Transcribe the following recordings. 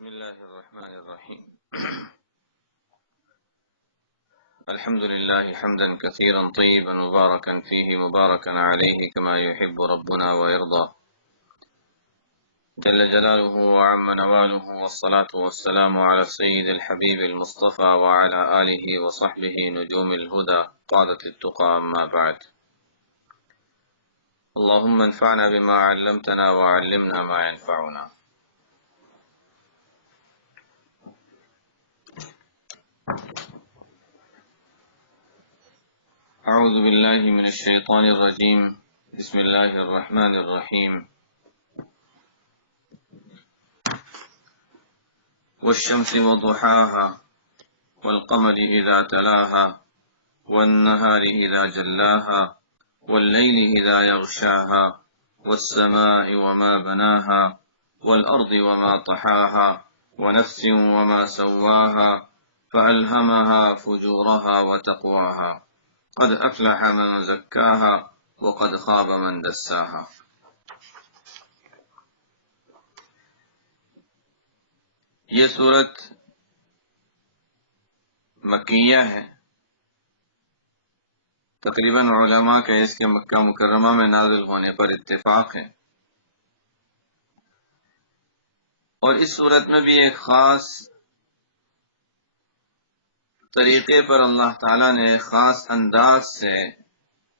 بسم الله الرحمن الرحيم الحمد لله حمدا كثيرا طيبا مباركا فيه مباركا عليه كما يحب ربنا ويرضى جل جلاله وعم نواله، والصلاة والسلام على السيد الحبيب المصطفى وعلى آله وصحبه نجوم الهدى قادة التقى. أما بعد، اللهم انفعنا بما علمتنا وعلمنا ما ينفعنا. أعوذ بالله من الشيطان الرجيم. بسم الله الرحمن الرحيم. والشمس وضحاها والقمر إذا تلاها والنهار إذا جلاها والليل إذا يغشاها والسماء وما بناها والأرض وما طحاها ونفس وما سواها فألهمها فجورها وتقواها قد أفلح من زكاها وقد خاب من دساها. یہ سورت مکیہ ہے. تقریباً علماء کا اس کے مکہ مکرمہ میں نازل ہونے پر اتفاق ہے، اور اس سورت میں بھی ایک خاص طریقے پر اللہ تعالیٰ نے خاص انداز سے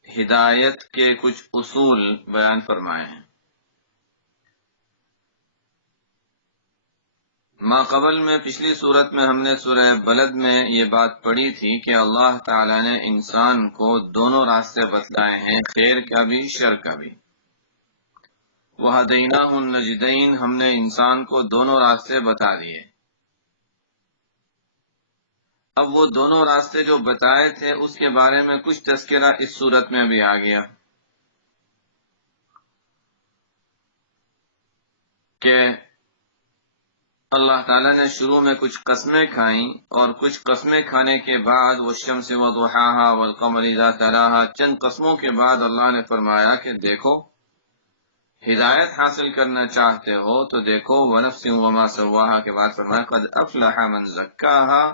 ہدایت کے کچھ اصول بیان فرمائے ہیں. ما قبل میں پچھلی صورت میں ہم نے سورہ بلد میں یہ بات پڑھی تھی کہ اللہ تعالیٰ نے انسان کو دونوں راستے بتلائے ہیں، خیر کا بھی شر کا بھی. وَهَدَيْنَاهُ النَّجْدَيْنِ، ہم نے انسان کو دونوں راستے بتا دیے. اب وہ دونوں راستے جو بتائے تھے اس کے بارے میں کچھ تذکرہ اس صورت میں بھی آ گیا کہ اللہ تعالیٰ نے شروع میں کچھ قسمیں کھائیں، اور کچھ قسمیں کھانے کے بعد والشمس وضحاها والقمر اذا تلاها، چند قسموں کے بعد اللہ نے فرمایا کہ دیکھو ہدایت حاصل کرنا چاہتے ہو تو دیکھو ونفس وما سواها کے بعد فرمایا قد افلح من زکاها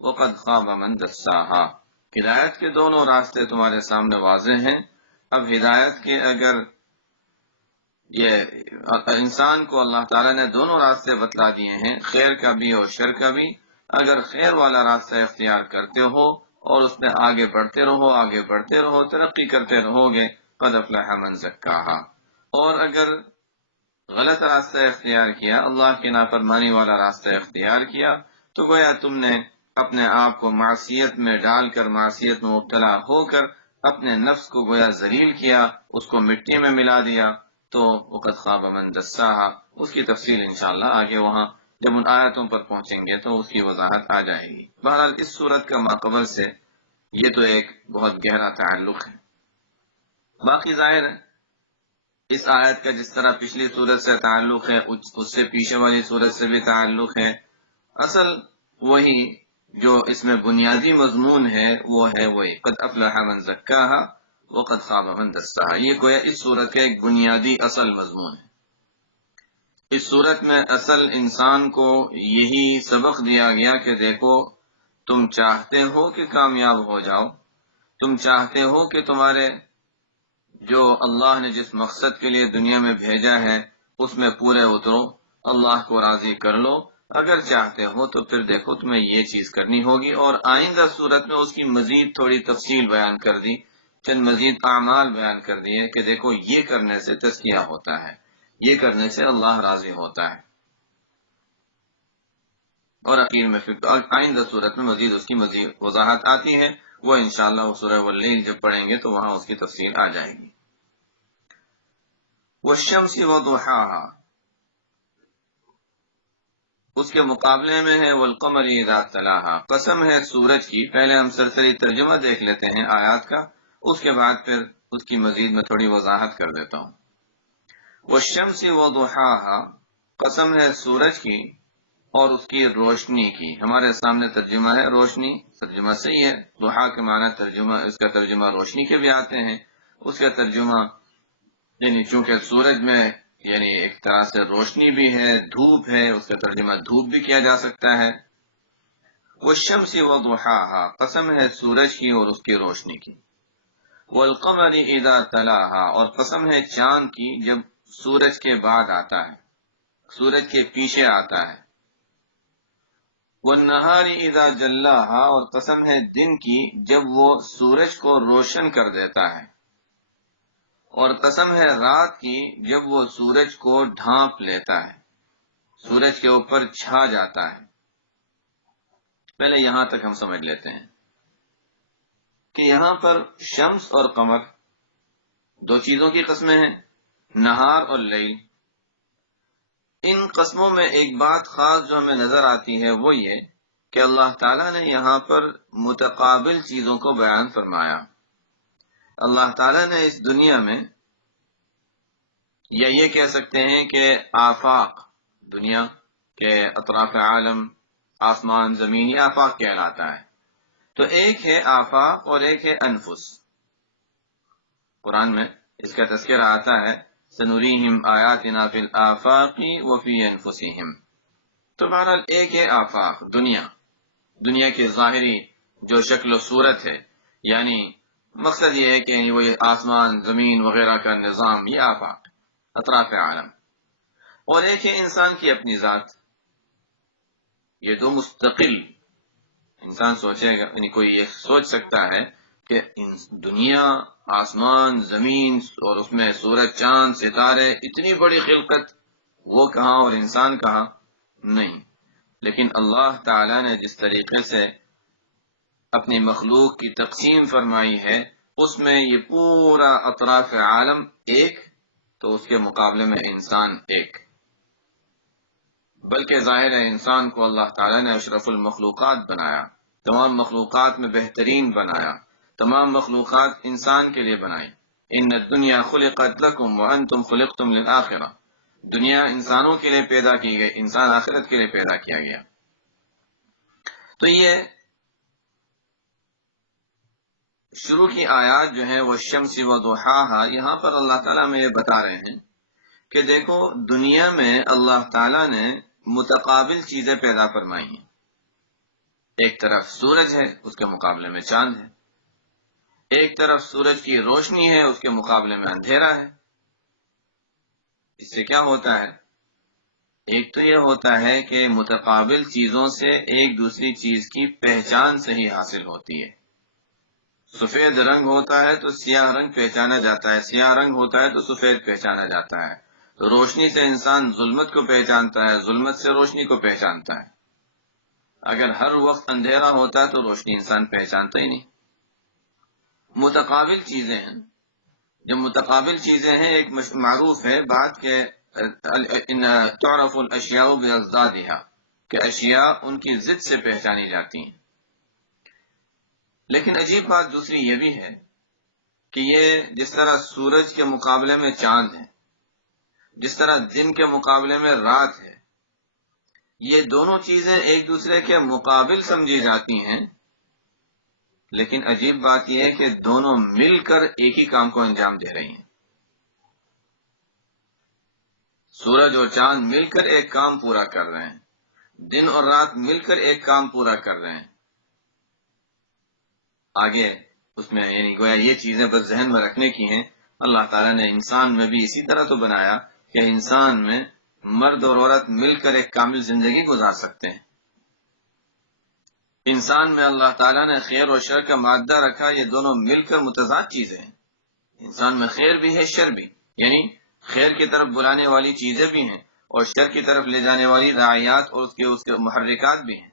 وقد خاب من دساها. ہدایت کے دونوں راستے تمہارے سامنے واضح ہیں. اب ہدایت کے اگر یہ انسان کو اللہ تعالیٰ نے دونوں راستے بتلا دیے ہیں، خیر کا بھی اور شر کا بھی. اگر خیر والا راستہ اختیار کرتے ہو اور اس میں آگے بڑھتے رہو ترقی کرتے رہو گے، قد افلح من زکاها. اور اگر غلط راستہ اختیار کیا، اللہ کی نافرمانی والا راستہ اختیار کیا، تو گویا تم نے اپنے آپ کو معصیت میں ڈال کر، معصیت میں مبتلا ہو کر اپنے نفس کو گویا ذلیل کیا، اس کو مٹی میں ملا دیا. تو وقد خاب من دساها، اس کی تفصیل انشاءاللہ آگے وہاں جب ان آیتوں پر پہنچیں گے تو اس کی وضاحت آ جائے گی. بہرحال اس صورت کا ماقبل سے یہ تو ایک بہت گہرا تعلق ہے. باقی ظاہر ہے اس آیت کا جس طرح پچھلی صورت سے تعلق ہے، اس سے پیچھے والی صورت سے بھی تعلق ہے. اصل وہی جو اس میں بنیادی مضمون ہے وہ ہے وہی قد افلح من زکاها وقد خاب من دساها. یہ گویا اس صورت کا ایک بنیادی اصل مضمون ہے. اس صورت میں اصل انسان کو یہی سبق دیا گیا کہ دیکھو تم چاہتے ہو کہ کامیاب ہو جاؤ، تم چاہتے ہو کہ تمہارے جو اللہ نے جس مقصد کے لیے دنیا میں بھیجا ہے اس میں پورے اترو، اللہ کو راضی کر لو. اگر چاہتے ہو تو پھر دیکھو تمہیں یہ چیز کرنی ہوگی. اور آئندہ صورت میں اس کی مزید تھوڑی تفصیل بیان کر دی، چند مزید اعمال بیان کر دیے کہ دیکھو یہ کرنے سے تزکیہ ہوتا ہے، یہ کرنے سے اللہ راضی ہوتا ہے. اور اخیر میں پھر آئندہ صورت میں مزید اس کی مزید وضاحت آتی ہے. وہ انشاءاللہ وہ سورہ واللیل جب پڑھیں گے تو وہاں اس کی تفصیل آ جائے گی. والشمس وضحاها، اس کے مقابلے میں ہے والقمر اذا تلاها، قسم ہے سورج کی. پہلے ہم سرسری ترجمہ دیکھ لیتے ہیں آیات کا، اس کے بعد پھر اس کی مزید میں تھوڑی وضاحت کر دیتا ہوں. والشمس وضحاها، قسم ہے سورج کی اور اس کی روشنی کی. ہمارے سامنے ترجمہ ہے روشنی، ترجمہ صحیح ہے. ضحا کے معنی ترجمہ، اس کا ترجمہ روشنی کے بھی آتے ہیں. اس کا ترجمہ یعنی چونکہ سورج میں یعنی ایک طرح سے روشنی بھی ہے، دھوپ ہے، اس کا ترجمہ دھوپ بھی کیا جا سکتا ہے۔ والشمس وضحاها، قسم ہے سورج کی اور اس کی روشنی کی۔ والقمر اذا تلاها، اور قسم ہے چاند کی جب سورج کے بعد آتا ہے، سورج کے پیچھے آتا ہے۔ والنہار اذا جلاها، اور قسم ہے دن کی جب وہ سورج کو روشن کر دیتا ہے، اور قسم ہے رات کی جب وہ سورج کو ڈھانپ لیتا ہے، سورج کے اوپر چھا جاتا ہے۔ پہلے یہاں تک ہم سمجھ لیتے ہیں کہ یہاں پر شمس اور قمر دو چیزوں کی قسمیں ہیں، نہار اور لیل۔ ان قسموں میں ایک بات خاص جو ہمیں نظر آتی ہے وہ یہ کہ اللہ تعالیٰ نے یہاں پر متقابل چیزوں کو بیان فرمایا۔ اللہ تعالیٰ نے اس دنیا میں، یا یہ کہہ سکتے ہیں کہ آفاق، دنیا کے اطراف عالم، آسمان، زمین، یہ آفاق کہلاتا ہے۔ تو ایک ہے آفاق اور ایک ہے انفس۔ قرآن میں اس کا تذکرہ آتا ہے سنوریہم آیاتنا فی الآفاق وفی انفسہم۔ تو بہرحال ایک ہے آفاق، دنیا کے ظاہری جو شکل و صورت ہے، یعنی مقصد یہ ہے کہ وہ آسمان، زمین وغیرہ کا نظام، یہ آفاق، اطراف عالم۔ اور ایک ہے انسان کی اپنی ذات۔ یہ دو مستقل، انسان سوچے گا، یعنی کوئی یہ سوچ سکتا ہے کہ دنیا، آسمان، زمین اور اس میں سورج، چاند، ستارے، اتنی بڑی خلقت، وہ کہاں اور انسان کہاں؟ نہیں۔ لیکن اللہ تعالی نے جس طریقے سے اپنی مخلوق کی تقسیم فرمائی ہے، اس میں یہ پورا اطراف عالم ایک، تو اس کے مقابلے میں انسان ایک۔ بلکہ ظاہر ہے انسان کو اللہ تعالیٰ نے اشرف المخلوقات بنایا، تمام مخلوقات میں بہترین بنایا، تمام مخلوقات انسان کے لیے بنائی۔ ان الدنیا خلقت لکم وانتم خلقتم للآخرہ، دنیا انسانوں کے لیے پیدا کی گئی، انسان آخرت کے لیے پیدا کیا گیا۔ تو یہ شروع کی آیات جو ہیں وہ شمس وضحاها، یہاں پر اللہ تعالیٰ میں یہ بتا رہے ہیں کہ دیکھو دنیا میں اللہ تعالیٰ نے متقابل چیزیں پیدا فرمائی ہیں۔ ایک طرف سورج ہے، اس کے مقابلے میں چاند ہے۔ ایک طرف سورج کی روشنی ہے، اس کے مقابلے میں اندھیرا ہے۔ اس سے کیا ہوتا ہے؟ ایک تو یہ ہوتا ہے کہ متقابل چیزوں سے ایک دوسری چیز کی پہچان صحیح حاصل ہوتی ہے۔ سفید رنگ ہوتا ہے تو سیاہ رنگ پہچانا جاتا ہے، سیاہ رنگ ہوتا ہے تو سفید پہچانا جاتا ہے۔ تو روشنی سے انسان ظلمت کو پہچانتا ہے، ظلمت سے روشنی کو پہچانتا ہے۔ اگر ہر وقت اندھیرا ہوتا ہے تو روشنی انسان پہچانتا ہی نہیں۔ متقابل چیزیں ہیں، جب متقابل چیزیں ہیں، ایک معروف ہے بات کہ تعرف الاشیاء باضدادها، کہ اشیاء ان کی ضد سے پہچانی جاتی ہیں۔ لیکن عجیب بات دوسری یہ بھی ہے کہ یہ جس طرح سورج کے مقابلے میں چاند ہے، جس طرح دن کے مقابلے میں رات ہے، یہ دونوں چیزیں ایک دوسرے کے مقابل سمجھی جاتی ہیں، لیکن عجیب بات یہ ہے کہ دونوں مل کر ایک ہی کام کو انجام دے رہی ہیں۔ سورج اور چاند مل کر ایک کام پورا کر رہے ہیں، دن اور رات مل کر ایک کام پورا کر رہے ہیں۔ آگے اس میں یعنی گویا یہ چیزیں بس ذہن میں رکھنے کی ہیں۔ اللہ تعالیٰ نے انسان میں بھی اسی طرح تو بنایا کہ انسان میں مرد اور عورت مل کر ایک کامل زندگی گزار سکتے ہیں۔ انسان میں اللہ تعالیٰ نے خیر اور شر کا مادہ رکھا، یہ دونوں مل کر متضاد چیزیں ہیں۔ انسان میں خیر بھی ہے، شر بھی، یعنی خیر کی طرف بلانے والی چیزیں بھی ہیں اور شر کی طرف لے جانے والی داعیات اور اس کے محرکات بھی ہیں۔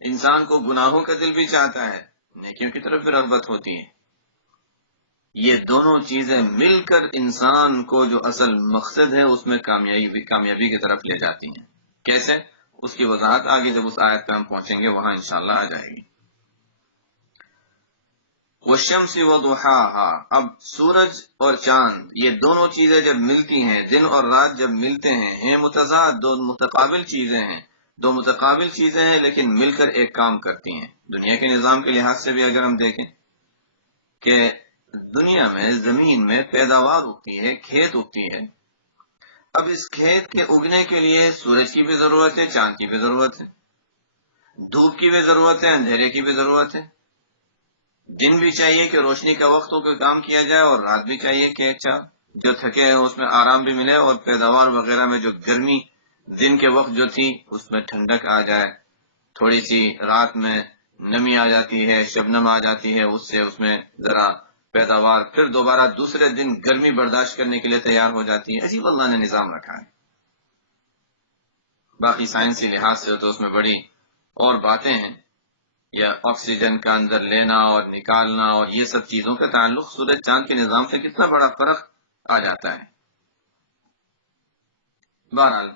انسان کو گناہوں کا دل بھی چاہتا ہے، نیکیوں کی طرف بھی رغبت ہوتی ہے۔ یہ دونوں چیزیں مل کر انسان کو جو اصل مقصد ہے اس میں کامیابی کی طرف لے جاتی ہیں۔ کیسے؟ اس کی وضاحت آگے جب اس آیت پہ ہم پہنچیں گے وہاں انشاءاللہ آ جائے گی۔ والشمس وضحاها، اب سورج اور چاند یہ دونوں چیزیں جب ملتی ہیں، دن اور رات جب ملتے ہیں متضاد، دو متقابل چیزیں ہیں، دو متقابل چیزیں ہیں لیکن مل کر ایک کام کرتی ہیں۔ دنیا کے نظام کے لحاظ سے بھی اگر ہم دیکھیں کہ دنیا میں زمین میں پیداوار اگتی ہے، کھیت اگتی ہے۔ اب اس کھیت کے اگنے کے لیے سورج کی بھی ضرورت ہے، چاند کی بھی ضرورت ہے، دھوپ کی بھی ضرورت ہے، اندھیرے کی بھی ضرورت ہے، دن بھی چاہیے کہ روشنی کا وقت ہو کہ کام کیا جائے، اور رات بھی چاہیے کہ اچھا جو تھکے ہیں اس میں آرام بھی ملے، اور پیداوار وغیرہ میں جو گرمی دن کے وقت جو تھی اس میں ٹھنڈک آ جائے، تھوڑی سی رات میں نمی آ جاتی ہے، شبنم آ جاتی ہے، اس سے اس میں ذرا پیداوار پھر دوبارہ دوسرے دن گرمی برداشت کرنے کے لیے تیار ہو جاتی ہے۔ عجیب اللہ نے نظام رکھا ہے۔ باقی سائنسی لحاظ سے تو اس میں بڑی اور باتیں ہیں، یا آکسیجن کا اندر لینا اور نکالنا اور یہ سب چیزوں کا تعلق سورج چاند کے نظام سے کتنا بڑا فرق آ جاتا ہے۔ بہرحال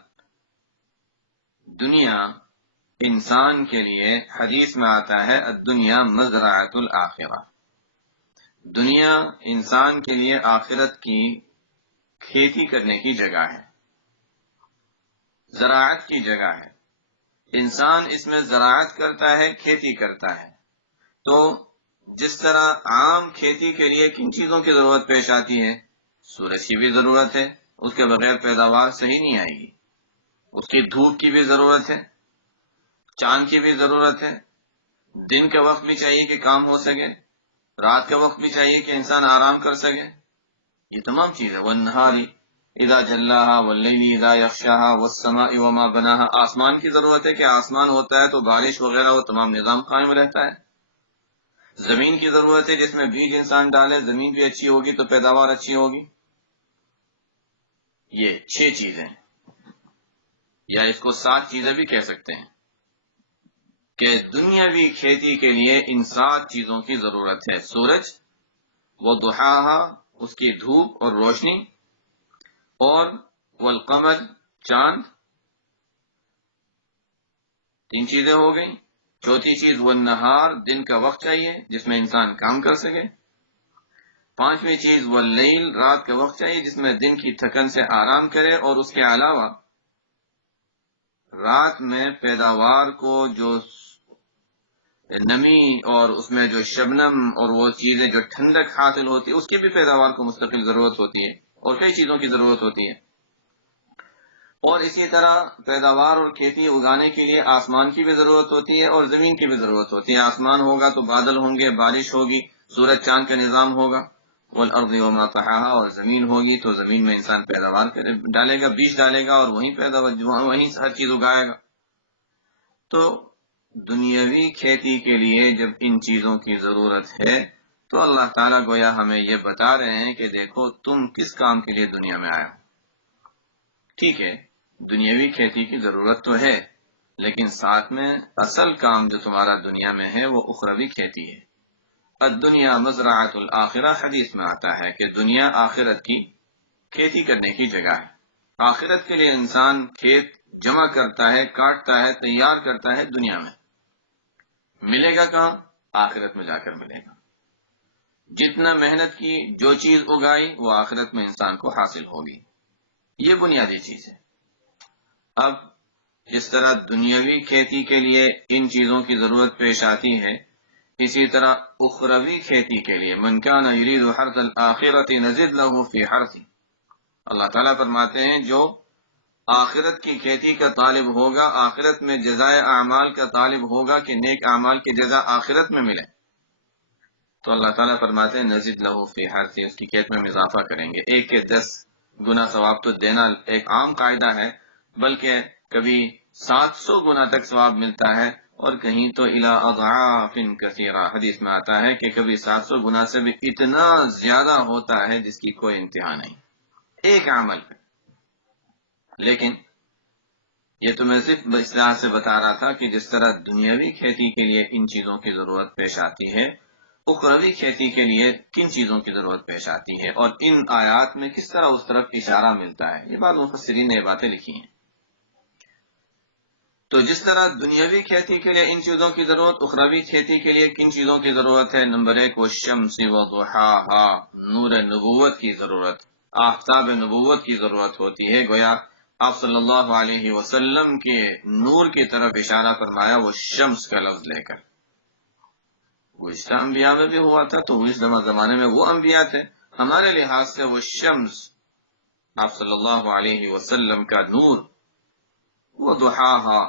دنیا انسان کے لیے حدیث میں آتا ہے الدنیا مزرعۃ الآخرہ، دنیا انسان کے لیے آخرت کی کھیتی کرنے کی جگہ ہے، زراعت کی جگہ ہے۔ انسان اس میں زراعت کرتا ہے، کھیتی کرتا ہے۔ تو جس طرح عام کھیتی کے لیے کن چیزوں کی ضرورت پیش آتی ہے؟ سورج کی بھی ضرورت ہے، اس کے بغیر پیداوار صحیح نہیں آئے گی۔ اس کی دھوپ کی بھی ضرورت ہے، چاند کی بھی ضرورت ہے، دن کے وقت بھی چاہیے کہ کام ہو سکے، رات کے وقت بھی چاہیے کہ انسان آرام کر سکے۔ یہ تمام چیزیں والنہار اذا جلاہا واللیل اذا یغشاہا والسماء وما بناہا، آسمان کی ضرورت ہے کہ آسمان ہوتا ہے تو بارش وغیرہ وہ تمام نظام قائم رہتا ہے۔ زمین کی ضرورت ہے جس میں بیج انسان ڈالے، زمین بھی اچھی ہوگی تو پیداوار اچھی ہوگی۔ یہ 6 چیزیں، یا اس کو 7 چیزیں بھی کہہ سکتے ہیں کہ دنیاوی کھیتی کے لیے ان 7 چیزوں کی ضرورت ہے۔ سورج، وضحاہا اس کی دھوپ اور روشنی، اور والقمر چاند، 3 چیزیں ہو گئیں۔ چوتھی چیز والنہار دن کا وقت چاہیے جس میں انسان کام کر سکے۔ 5ویں چیز واللیل رات کا وقت چاہیے جس میں دن کی تھکن سے آرام کرے، اور اس کے علاوہ رات میں پیداوار کو جو نمی اور اس میں جو شبنم اور وہ چیزیں جو ٹھنڈک حاصل ہوتی ہے اس کی بھی پیداوار کو مستقل ضرورت ہوتی ہے، اور کئی چیزوں کی ضرورت ہوتی ہے۔ اور اسی طرح پیداوار اور کھیتی اگانے کے لیے آسمان کی بھی ضرورت ہوتی ہے اور زمین کی بھی ضرورت ہوتی ہے۔ آسمان ہوگا تو بادل ہوں گے، بارش ہوگی، سورج چاند کا نظام ہوگا، والارض وما طحاہا، اور زمین ہوگی تو زمین میں انسان پیداوار ڈالے گا، بیج ڈالے گا، اور وہیں پیداوار وہیں ہر چیز اگائے گا۔ تو دنیاوی کھیتی کے لیے جب ان چیزوں کی ضرورت ہے تو اللہ تعالیٰ گویا ہمیں یہ بتا رہے ہیں کہ دیکھو تم کس کام کے لیے دنیا میں آئے ہو۔ ٹھیک ہے، دنیاوی کھیتی کی ضرورت تو ہے، لیکن ساتھ میں اصل کام جو تمہارا دنیا میں ہے وہ اخروی کھیتی ہے۔ الدنیا مزرعۃ الآخرہ حدیث میں آتا ہے کہ دنیا آخرت کی کھیتی کرنے کی جگہ ہے۔ آخرت کے لیے انسان کھیت جمع کرتا ہے، کاٹتا ہے، تیار کرتا ہے دنیا میں۔ ملے گا کہاں؟ آخرت میں جا کر ملے گا۔ جتنا محنت کی، جو چیز اگائی وہ آخرت میں انسان کو حاصل ہوگی۔ یہ بنیادی چیز ہے۔ اب جس طرح دنیاوی کھیتی کے لیے ان چیزوں کی ضرورت پیش آتی ہے، اسی طرح اخروی کھیتی کے لیے من کان یرید حرث الآخرۃ نزد لہ فی حرثہ، اللہ تعالیٰ فرماتے ہیں جو آخرت کی کھیتی کا طالب ہوگا، آخرت میں جزائے اعمال کا طالب ہوگا کہ نیک اعمال کی جزا آخرت میں ملے، تو اللہ تعالیٰ فرماتے ہیں نزد لہ فی حرثہ، اس کی کھیت میں ہم اضافہ کریں گے۔ 1 کے 10 گنا ثواب تو دینا ایک عام قاعدہ ہے، بلکہ کبھی 700 گنا تک ثواب ملتا ہے، اور کہیں تو الی اضعاف کثیرہ، حدیث میں آتا ہے کہ کبھی 700 گنا سے بھی اتنا زیادہ ہوتا ہے جس کی کوئی انتہا نہیں، ایک عمل پہ۔ لیکن یہ تو میں صرف اس طرح سے بتا رہا تھا کہ جس طرح دنیاوی کھیتی کے لیے ان چیزوں کی ضرورت پیش آتی ہے، اخروی کھیتی کے لیے کن چیزوں کی ضرورت پیش آتی ہے، اور ان آیات میں کس طرح اس طرف اشارہ ملتا ہے۔ یہ بات مفسرین نے یہ باتیں لکھی ہیں۔ تو جس طرح دنیاوی کھیتی کے لیے ان چیزوں کی ضرورت، اخروی کھیتی کے لیے کن چیزوں کی ضرورت ہے؟ نمبر 1 والشمس وضحاہا، نور نبوت کی ضرورت، آفتاب نبوت کی ضرورت ہوتی ہے۔ گویا آپ صلی اللہ علیہ وسلم کے نور کی طرف اشارہ فرمایا وہ شمس کا لفظ لے کر۔ گزشتہ انبیاء میں بھی ہوا تھا تو اس زمانے میں وہ انبیاء تھے، ہمارے لحاظ سے وہ شمس آپ صلی اللہ علیہ وسلم کا نور وہ ضحاہا،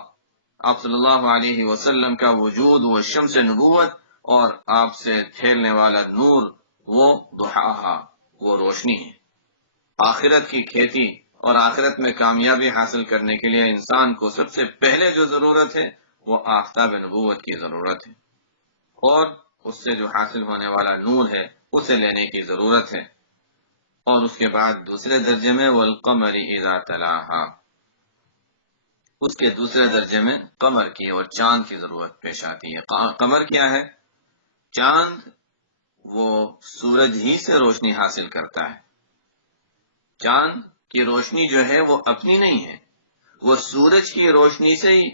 آپ صلی اللہ علیہ وسلم کا وجود وہ شمس نبوت، اور آپ سے پھیلنے والا نور وہ ضحاہا، وہ روشنی ہے۔ آخرت کی کھیتی اور آخرت میں کامیابی حاصل کرنے کے لیے انسان کو سب سے پہلے جو ضرورت ہے وہ آفتاب نبوت کی ضرورت ہے، اور اس سے جو حاصل ہونے والا نور ہے اسے لینے کی ضرورت ہے۔ اور اس کے بعد دوسرے درجے میں والقمر اذا تلاہا، اس کے دوسرے درجے میں قمر کی اور چاند کی ضرورت پیش آتی ہے۔ قمر کیا ہے؟ چاند وہ سورج ہی سے روشنی حاصل کرتا ہے۔ چاند کی روشنی جو ہے وہ اپنی نہیں ہے، وہ سورج کی روشنی سے ہی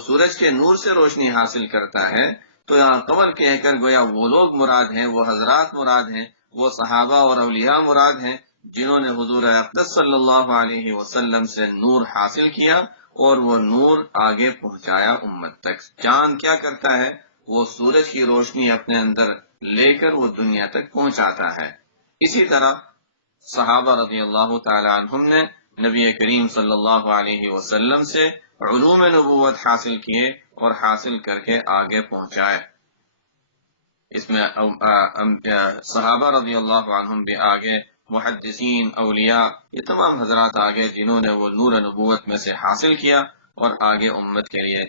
سورج کے نور سے روشنی حاصل کرتا ہے۔ تو یہاں قمر کہہ کر گویا وہ لوگ مراد ہیں، وہ حضرات مراد ہیں، وہ صحابہ اور اولیاء مراد ہیں جنہوں نے حضور اقدس صلی اللہ علیہ وسلم سے نور حاصل کیا اور وہ نور آگے پہنچایا امت تک۔ چاند کیا کرتا ہے؟ وہ سورج کی روشنی اپنے اندر لے کر وہ دنیا تک پہنچاتا ہے۔ اسی طرح صحابہ رضی اللہ تعالی عنہم نے نبی کریم صلی اللہ علیہ وسلم سے علوم نبوت حاصل کیے اور حاصل کر کے آگے پہنچائے۔ اس میں صحابہ رضی اللہ عنہم بھی آگے، محدثین، اولیاء، یہ تمام حضرات آگے جنہوں نے وہ نور نبوت میں سے حاصل کیا اور آگے امت کے لیے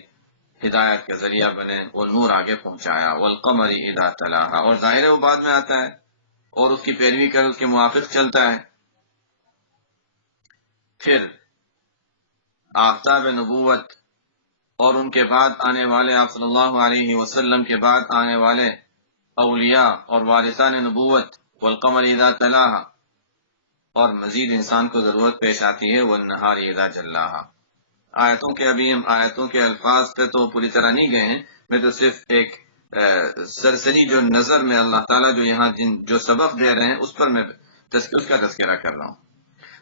ہدایت کا ذریعہ بنے، وہ نور آگے پہنچایا۔ والقمر اذا تلاہا، اور ظاہر ہے وہ بعد میں آتا ہے اور اس کی پیروی کر اس کے موافق چلتا ہے۔ پھر آفتاب نبوت اور ان کے بعد آنے والے، آپ صلی اللہ علیہ وسلم کے بعد آنے والے اولیاء اور وارثان نبوت، والقمر اذا تلاہا، اور مزید انسان کو ضرورت پیش آتی ہے والنہار اذا جلاہا۔ آیتوں کے ابھی ہم آیتوں کے الفاظ پہ تو پوری طرح نہیں گئے ہیں، میں تو صرف ایک سرسری جو نظر میں اللہ تعالیٰ جو یہاں جو سبق دے رہے ہیں اس پر میں اس کا تذکرہ کر رہا ہوں۔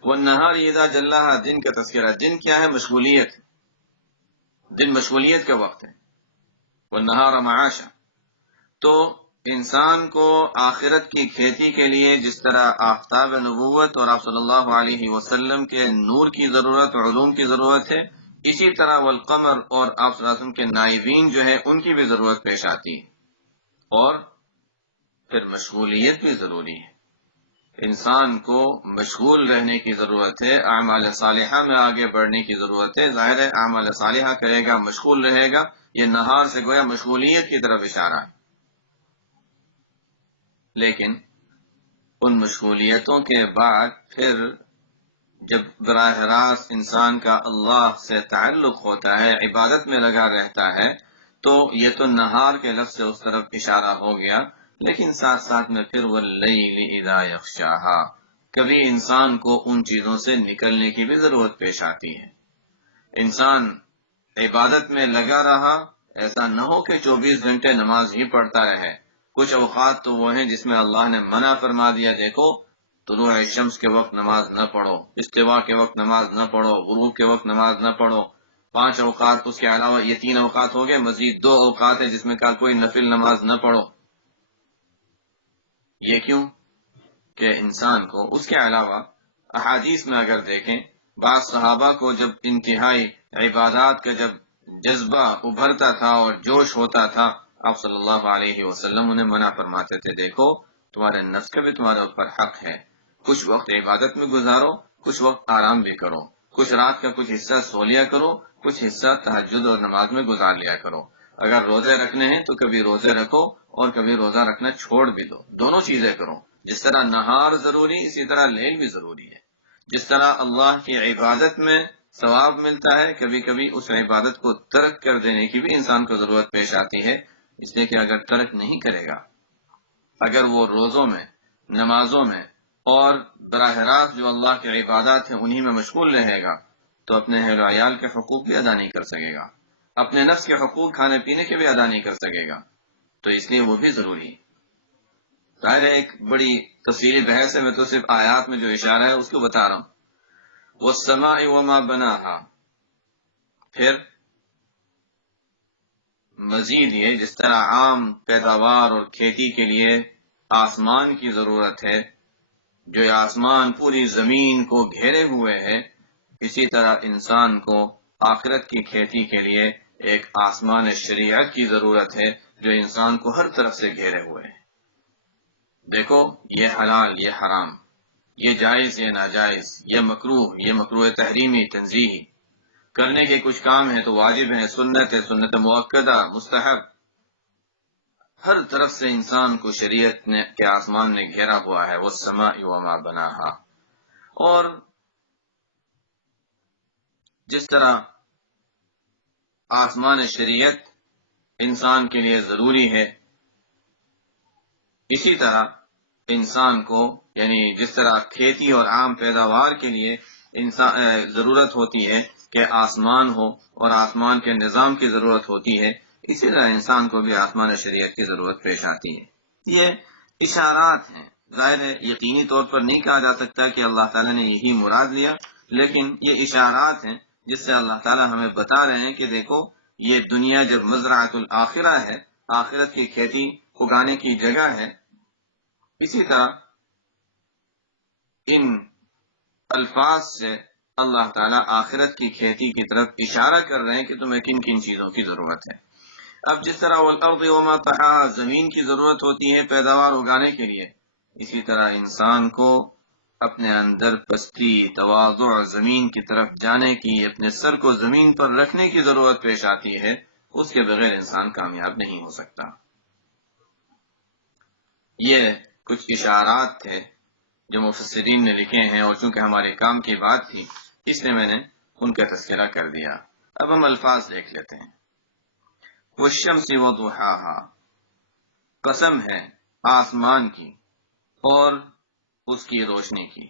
والنہار اذا جلاہا، دن کا تذکرہ۔ دن کیا ہے؟ مشغولیت، دن مشغولیت کا وقت ہے۔ والنہار معاشا، تو انسان کو آخرت کی کھیتی کے لیے جس طرح آفتاب نبوت اور آپ صلی اللہ علیہ وسلم کے نور کی ضرورت، علوم کی ضرورت ہے، اسی طرح والقمر اور آپ صلی اللہ علیہ وسلم کے نائبین جو ہے ان کی بھی ضرورت پیش آتی ہے۔ اور پھر مشغولیت بھی ضروری ہے، انسان کو مشغول رہنے کی ضرورت ہے، اعمال صالحہ میں آگے بڑھنے کی ضرورت ہے۔ ظاہر ہے اعمال صالحہ کرے گا، مشغول رہے گا، یہ نہار سے گویا مشغولیت کی طرف اشارہ ہے۔ لیکن ان مشغولیتوں کے بعد پھر جب براہ راست انسان کا اللہ سے تعلق ہوتا ہے، عبادت میں لگا رہتا ہے، تو یہ تو نہار کے لفظ سے اس طرف اشارہ ہو گیا، لیکن ساتھ ساتھ میں پھر واللیل اذا یغشاہا، کبھی انسان کو ان چیزوں سے نکلنے کی بھی ضرورت پیش آتی ہے۔ انسان عبادت میں لگا رہا، ایسا نہ ہو کہ 24 گھنٹے نماز ہی پڑھتا رہے۔ کچھ اوقات تو وہ ہیں جس میں اللہ نے منع فرما دیا، دیکھو طلوع شمس کے وقت نماز نہ پڑھو، استوا کے وقت نماز نہ پڑھو، غروب کے وقت نماز نہ پڑھو، 5 اوقات، اس کے علاوہ یہ 3 اوقات ہو گئے، مزید 2 اوقات ہیں جس میں کہا کوئی نفل نماز نہ پڑھو۔ یہ کیوں؟ کہ انسان کو اس کے علاوہ احادیث میں اگر دیکھیں، بعض صحابہ کو جب انتہائی عبادات کا جب جذبہ ابھرتا تھا اور جوش ہوتا تھا، آپ صلی اللہ علیہ وسلم انہیں منع فرماتے تھے، دیکھو تمہارے نفس کا بھی تمہارے اوپر حق ہے، کچھ وقت عبادت میں گزارو، کچھ وقت آرام بھی کرو، کچھ رات کا کچھ حصہ سو لیا کرو، کچھ حصہ تہجد اور نماز میں گزار لیا کرو۔ اگر روزے رکھنے ہیں تو کبھی روزے رکھو اور کبھی روزہ رکھنا چھوڑ بھی دو، دونوں چیزیں کرو۔ جس طرح نہار ضروری، اسی طرح لیل بھی ضروری ہے۔ جس طرح اللہ کی عبادت میں ثواب ملتا ہے، کبھی کبھی اس عبادت کو ترک کر دینے کی بھی انسان کو ضرورت پیش آتی ہے، اس لیے کہ اگر ترک نہیں کرے گا، اگر وہ روزوں میں، نمازوں میں اور براہ راست جو اللہ کی عبادات ہیں انہی میں مشغول رہے گا، تو اپنے اہل و عیال کے حقوق بھی ادا نہیں کر سکے گا، اپنے نفس کے حقوق کھانے پینے کے بھی ادا نہیں کر سکے گا، تو اس لیے وہ بھی ضروری ہے۔ ظاہر ہے ایک بڑی تفصیلی بحث ہے، میں تو صرف آیات میں جو اشارہ ہے اس کو بتا رہا ہوں۔ والسماء وما بناها، پھر مزید یہ جس طرح عام پیداوار اور کھیتی کے لیے آسمان کی ضرورت ہے، جو یہ آسمان پوری زمین کو گھیرے ہوئے ہے، اسی طرح انسان کو آخرت کی کھیتی کے لیے ایک آسمان شریعت کی ضرورت ہے جو انسان کو ہر طرف سے گھیرے ہوئے ہے۔ دیکھو، یہ حلال، یہ حرام، یہ جائز، یہ ناجائز، یہ مکروہ تحریمی، تنزیہی، کرنے کے کچھ کام ہیں تو واجب ہیں، سنت ہے، سنت مؤکدہ، مستحب، ہر طرف سے انسان کو شریعت نے کے آسمان نے گھیرا ہوا ہے، والسماء وما بناہا۔ اور جس طرح آسمان شریعت انسان کے لیے ضروری ہے، اسی طرح انسان کو، یعنی جس طرح کھیتی اور عام پیداوار کے لیے انسان ضرورت ہوتی ہے کہ آسمان ہو اور آسمان کے نظام کی ضرورت ہوتی ہے، اسی طرح انسان کو بھی آسمان شریعت کی ضرورت پیش آتی ہے۔ یہ اشارات ہیں، ظاہر ہے یقینی طور پر نہیں کہا جا سکتا کہ اللہ تعالیٰ نے یہی مراد لیا، لیکن یہ اشارات ہیں جس سے اللہ تعالیٰ ہمیں بتا رہے ہیں کہ دیکھو، یہ دنیا جب مزرعۃ الآخرہ ہے، آخرت کی کھیتی اگانے کی جگہ ہے، اسی طرح ان الفاظ سے اللہ تعالیٰ آخرت کی کھیتی کی طرف اشارہ کر رہے ہیں کہ تمہیں کن کن چیزوں کی ضرورت ہے۔ اب جس طرح والارض وما طحاها زمین کی ضرورت ہوتی ہے پیداوار اگانے کے لیے، اسی طرح انسان کو اپنے اندر پستی، تواضع، زمین کی طرف جانے کی، اپنے سر کو زمین پر رکھنے کی ضرورت پیش آتی ہے، اس کے بغیر انسان کامیاب نہیں ہو سکتا۔ یہ کچھ اشارات تھے جو مفسرین نے لکھے ہیں، اور چونکہ ہمارے کام کی بات تھی اس لیے میں نے ان کا تذکرہ کر دیا۔ اب ہم الفاظ دیکھ لیتے ہیں۔ والشمس وضحاها، قسم ہے آسمان کی اور اس کی روشنی کی۔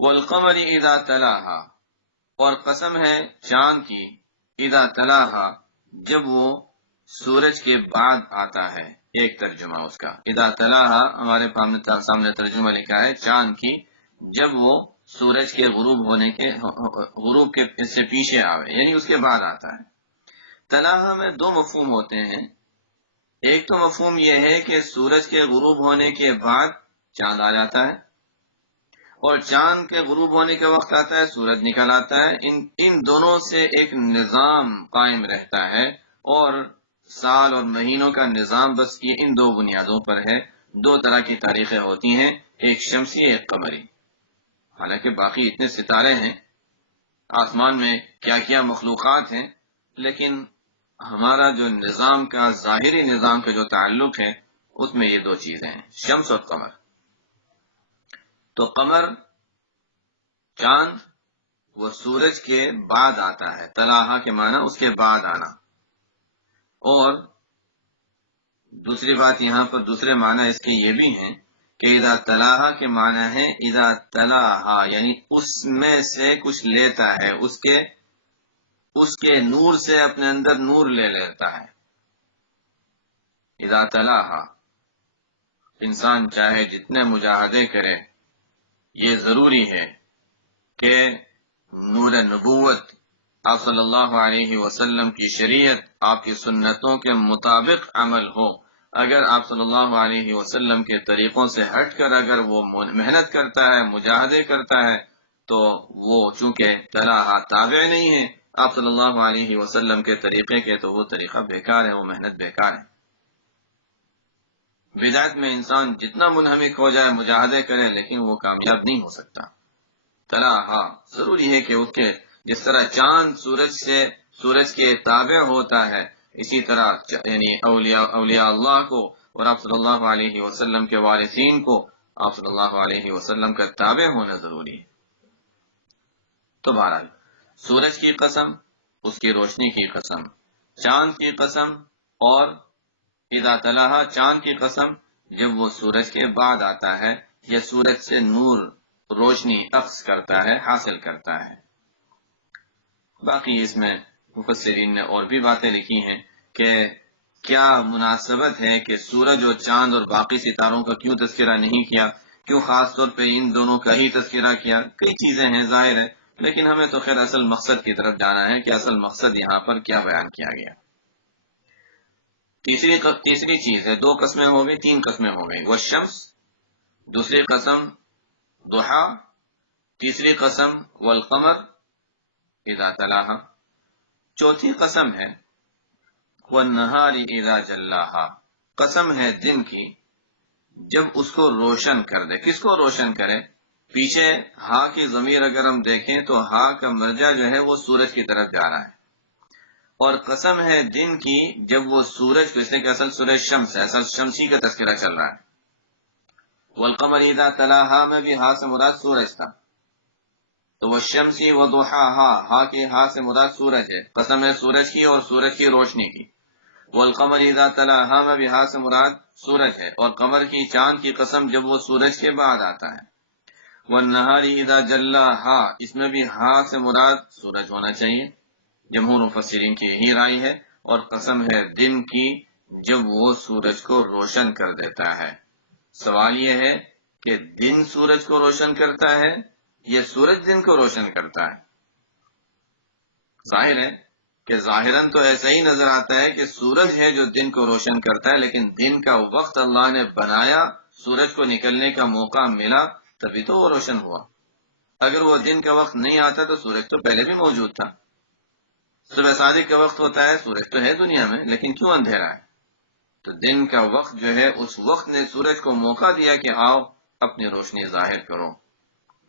والقمر اذا تلاها، اور قسم ہے چاند کی، اذا تلاها، جب وہ سورج کے بعد آتا ہے۔ ایک ترجمہ اس کا اذا تلاها، ہمارے سامنے ترجمہ لکھا ہے چاند کی جب وہ سورج کے غروب کے سے پیچھے آوے، یعنی اس کے بعد آتا ہے۔ تلاها میں دو مفہوم ہوتے ہیں۔ ایک تو مفہوم یہ ہے کہ سورج کے غروب ہونے کے بعد چاند آ جاتا ہے، اور چاند کے غروب ہونے کے وقت آتا ہے، سورج نکل آتا ہے۔ ان دونوں سے ایک نظام قائم رہتا ہے، اور سال اور مہینوں کا نظام بس یہ ان دو بنیادوں پر ہے۔ دو طرح کی تاریخیں ہوتی ہیں، ایک شمسی، ایک قمری۔ حالانکہ باقی اتنے ستارے ہیں، آسمان میں کیا کیا مخلوقات ہیں، لیکن ہمارا جو نظام کا، ظاہری نظام کا جو تعلق ہے، اس میں یہ دو چیزیں ہیں، شمس اور قمر۔ تو قمر، چاند، وہ سورج کے بعد آتا ہے، تلاہا کے معنی اس کے بعد آنا۔ اور دوسری بات یہاں پر دوسرے معنی اس کے یہ بھی ہیں کہ اذا تلاہا کے معنی ہے اذا تلاہا، یعنی اس میں سے کچھ لیتا ہے، اس کے نور سے اپنے اندر نور لے لیتا ہے۔ اذا تلاہا، انسان چاہے جتنے مجاہدے کرے، یہ ضروری ہے کہ نور نبوت، آپ صلی اللہ علیہ وسلم کی شریعت، آپ کی سنتوں کے مطابق عمل ہو۔ اگر آپ صلی اللہ علیہ وسلم کے طریقوں سے ہٹ کر اگر وہ محنت کرتا ہے، مجاہدے کرتا ہے، تو وہ چونکہ تلاہا تابع نہیں ہے آپ صلی اللہ علیہ وسلم کے طریقے کے، تو وہ طریقہ بیکار ہے، وہ محنت بیکار ہے۔ بدعت میں انسان جتنا منہمک ہو جائے، مجاہدے کرے، لیکن وہ کامیاب نہیں ہو سکتا۔ تلاہا ضروری ہے کہ اس کے جس طرح چاند سورج کے تابع ہوتا ہے، اسی طرح یعنی اولیاء اللہ کو اور آپ صلی اللہ علیہ وسلم کے وارثین کو آپ صلی اللہ علیہ وسلم کا تابع ہونا ضروری ہے۔ تو بہرحال سورج کی قسم، اس کی روشنی کی قسم، چاند کی قسم، اور اذا تلاہا، چاند کی قسم جب وہ سورج کے بعد آتا ہے یا سورج سے نور، روشنی اخذ کرتا ہے، حاصل کرتا ہے۔ باقی اس میں مفسرین نے اور بھی باتیں لکھی ہیں کہ کیا مناسبت ہے کہ سورج اور چاند اور باقی ستاروں کا کیوں تذکرہ نہیں کیا، کیوں خاص طور پہ ان دونوں کا ہی تذکرہ کیا۔ کئی چیزیں ہیں ظاہر ہے، لیکن ہمیں تو خیر اصل مقصد کی طرف جانا ہے کہ اصل مقصد یہاں پر کیا بیان کیا گیا۔ تیسری چیز ہے، 2 قسمیں ہو گئی، 3 قسمیں ہو گئی، والشمس، دوسری قسم ضحا، تیسری قسم والقمر اذا تلاہا، چوتھی قسم ہے والنہار اذا جلاہا، قسم ہے دن کی جب اس کو روشن کر دے۔ کس کو روشن کرے؟ پیچھے ہا کی ضمیر اگر ہم دیکھیں تو ہا کا مرجع جو ہے وہ سورج کی طرف جا رہا ہے، اور قسم ہے دن کی جب وہ سورج کو، اس لیے کہ اصل سورج شمس ہے، اصل شمسی کا تذکرہ چل رہا ہے۔ والقمر اذا تلاہا میں بھی ہا سے مراد سورج تھا، تو وہ شمسی و ضحاہا، ہا کی ہا سے مراد سورج ہے، قسم ہے سورج کی اور سورج کی روشنی کی۔ والقمر اذا تلاہا میں بھی ہا سے مراد سورج ہے، اور قمر کی چاند کی قسم جب وہ سورج کے بعد آتا ہے۔ والنہار اذا جلاہا، اس میں بھی ہا سے مراد سورج ہونا چاہیے، جمہور مفسرین کی یہی رائے ہے، اور قسم ہے دن کی جب وہ سورج کو روشن کر دیتا ہے۔ سوال یہ ہے کہ دن سورج کو روشن کرتا ہے یا سورج دن کو روشن کرتا ہے؟ ظاہر ہے کہ ظاہراً تو ایسا ہی نظر آتا ہے کہ سورج ہے جو دن کو روشن کرتا ہے، لیکن دن کا وقت اللہ نے بنایا، سورج کو نکلنے کا موقع ملا تبھی تو وہ روشن ہوا۔ اگر وہ دن کا وقت نہیں آتا تو سورج تو پہلے بھی موجود تھا۔ صبح صادق کا وقت ہوتا ہے، سورج تو ہے دنیا میں، لیکن کیوں اندھیرا ہے؟ تو دن کا وقت جو ہے اس وقت نے سورج کو موقع دیا کہ آؤ اپنی روشنی ظاہر کرو۔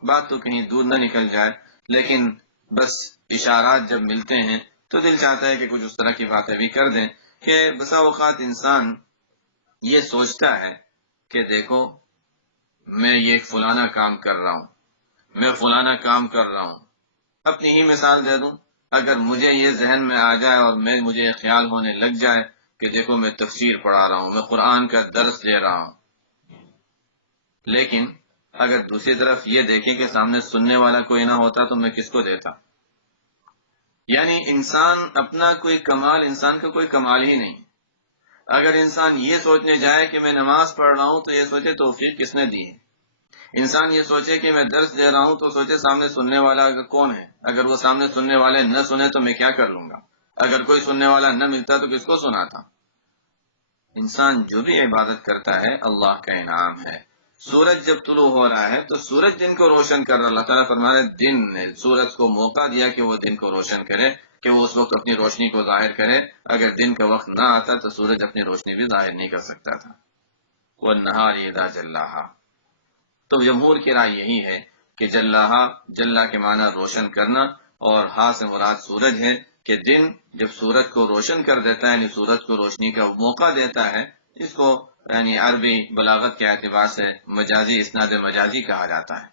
بات تو کہیں دور نہ نکل جائے، لیکن بس اشارات جب ملتے ہیں تو دل چاہتا ہے کہ کچھ اس طرح کی باتیں بھی کر دیں کہ بسا اوقات انسان یہ سوچتا ہے کہ دیکھو میں یہ فلانا کام کر رہا ہوں، میں فلانا کام کر رہا ہوں، اپنی ہی مثال دے دوں، اگر مجھے یہ ذہن میں آ جائے اور مجھے یہ خیال ہونے لگ جائے کہ دیکھو میں تفسیر پڑھا رہا ہوں، میں قرآن کا درس دے رہا ہوں، لیکن اگر دوسری طرف یہ دیکھیں کہ سامنے سننے والا کوئی نہ ہوتا تو میں کس کو دیتا؟ یعنی انسان اپنا کوئی کمال، انسان کا کوئی کمال ہی نہیں۔ اگر انسان یہ سوچنے جائے کہ میں نماز پڑھ رہا ہوں تو یہ سوچے توفیق کس نے دی ہے۔ انسان یہ سوچے کہ میں درس دے رہا ہوں تو سوچے سامنے سننے والا کون ہے، اگر وہ سامنے سننے والے نہ سنے تو میں کیا کر لوں گا، اگر کوئی سننے والا نہ ملتا تو کس کو سناتا۔ انسان جو بھی عبادت کرتا ہے اللہ کا انعام ہے۔ سورج جب طلوع ہو رہا ہے تو سورج دن کو روشن کر رہا، اللہ تعالیٰ فرما رہے دن نے سورج کو موقع دیا کہ وہ دن کو روشن کرے، کہ وہ اس وقت اپنی روشنی کو ظاہر کرے۔ اگر دن کا وقت نہ آتا تو سورج اپنی روشنی بھی ظاہر نہیں کر سکتا تھا۔ والنہار اذا جلاہا، تو جمہور کی رائے یہی ہے کہ جلا کے معنی روشن کرنا، اور ہا سے مراد سورج ہے، کہ دن جب سورج کو روشن کر دیتا ہے یعنی سورج کو روشنی کا موقع دیتا ہے، اس کو یعنی عربی بلاغت کے اعتبار سے مجازی، اسناد مجازی کہا جاتا ہے۔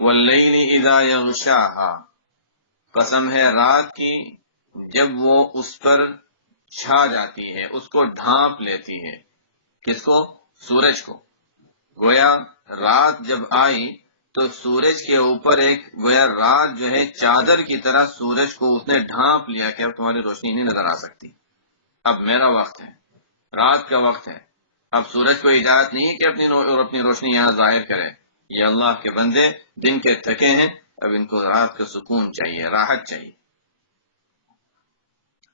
واللیل اذا یغشاہا، قسم ہے رات کی جب وہ اس پر چھا جاتی ہے، اس کو ڈھانپ لیتی ہے۔ کس کو؟ سورج کو۔ گویا رات جب آئی تو سورج کے اوپر ایک گویا رات جو ہے چادر کی طرح سورج کو اس نے ڈھانپ لیا کہ اب تمہاری روشنی نہیں نظر آ سکتی، اب میرا وقت ہے، رات کا وقت ہے۔ اب سورج کو اجازت نہیں کہ اپنی روشنی یہاں ظاہر کرے۔ یہ اللہ کے بندے دن کے تھکے ہیں، اب ان کو رات کا سکون چاہیے، راحت چاہیے۔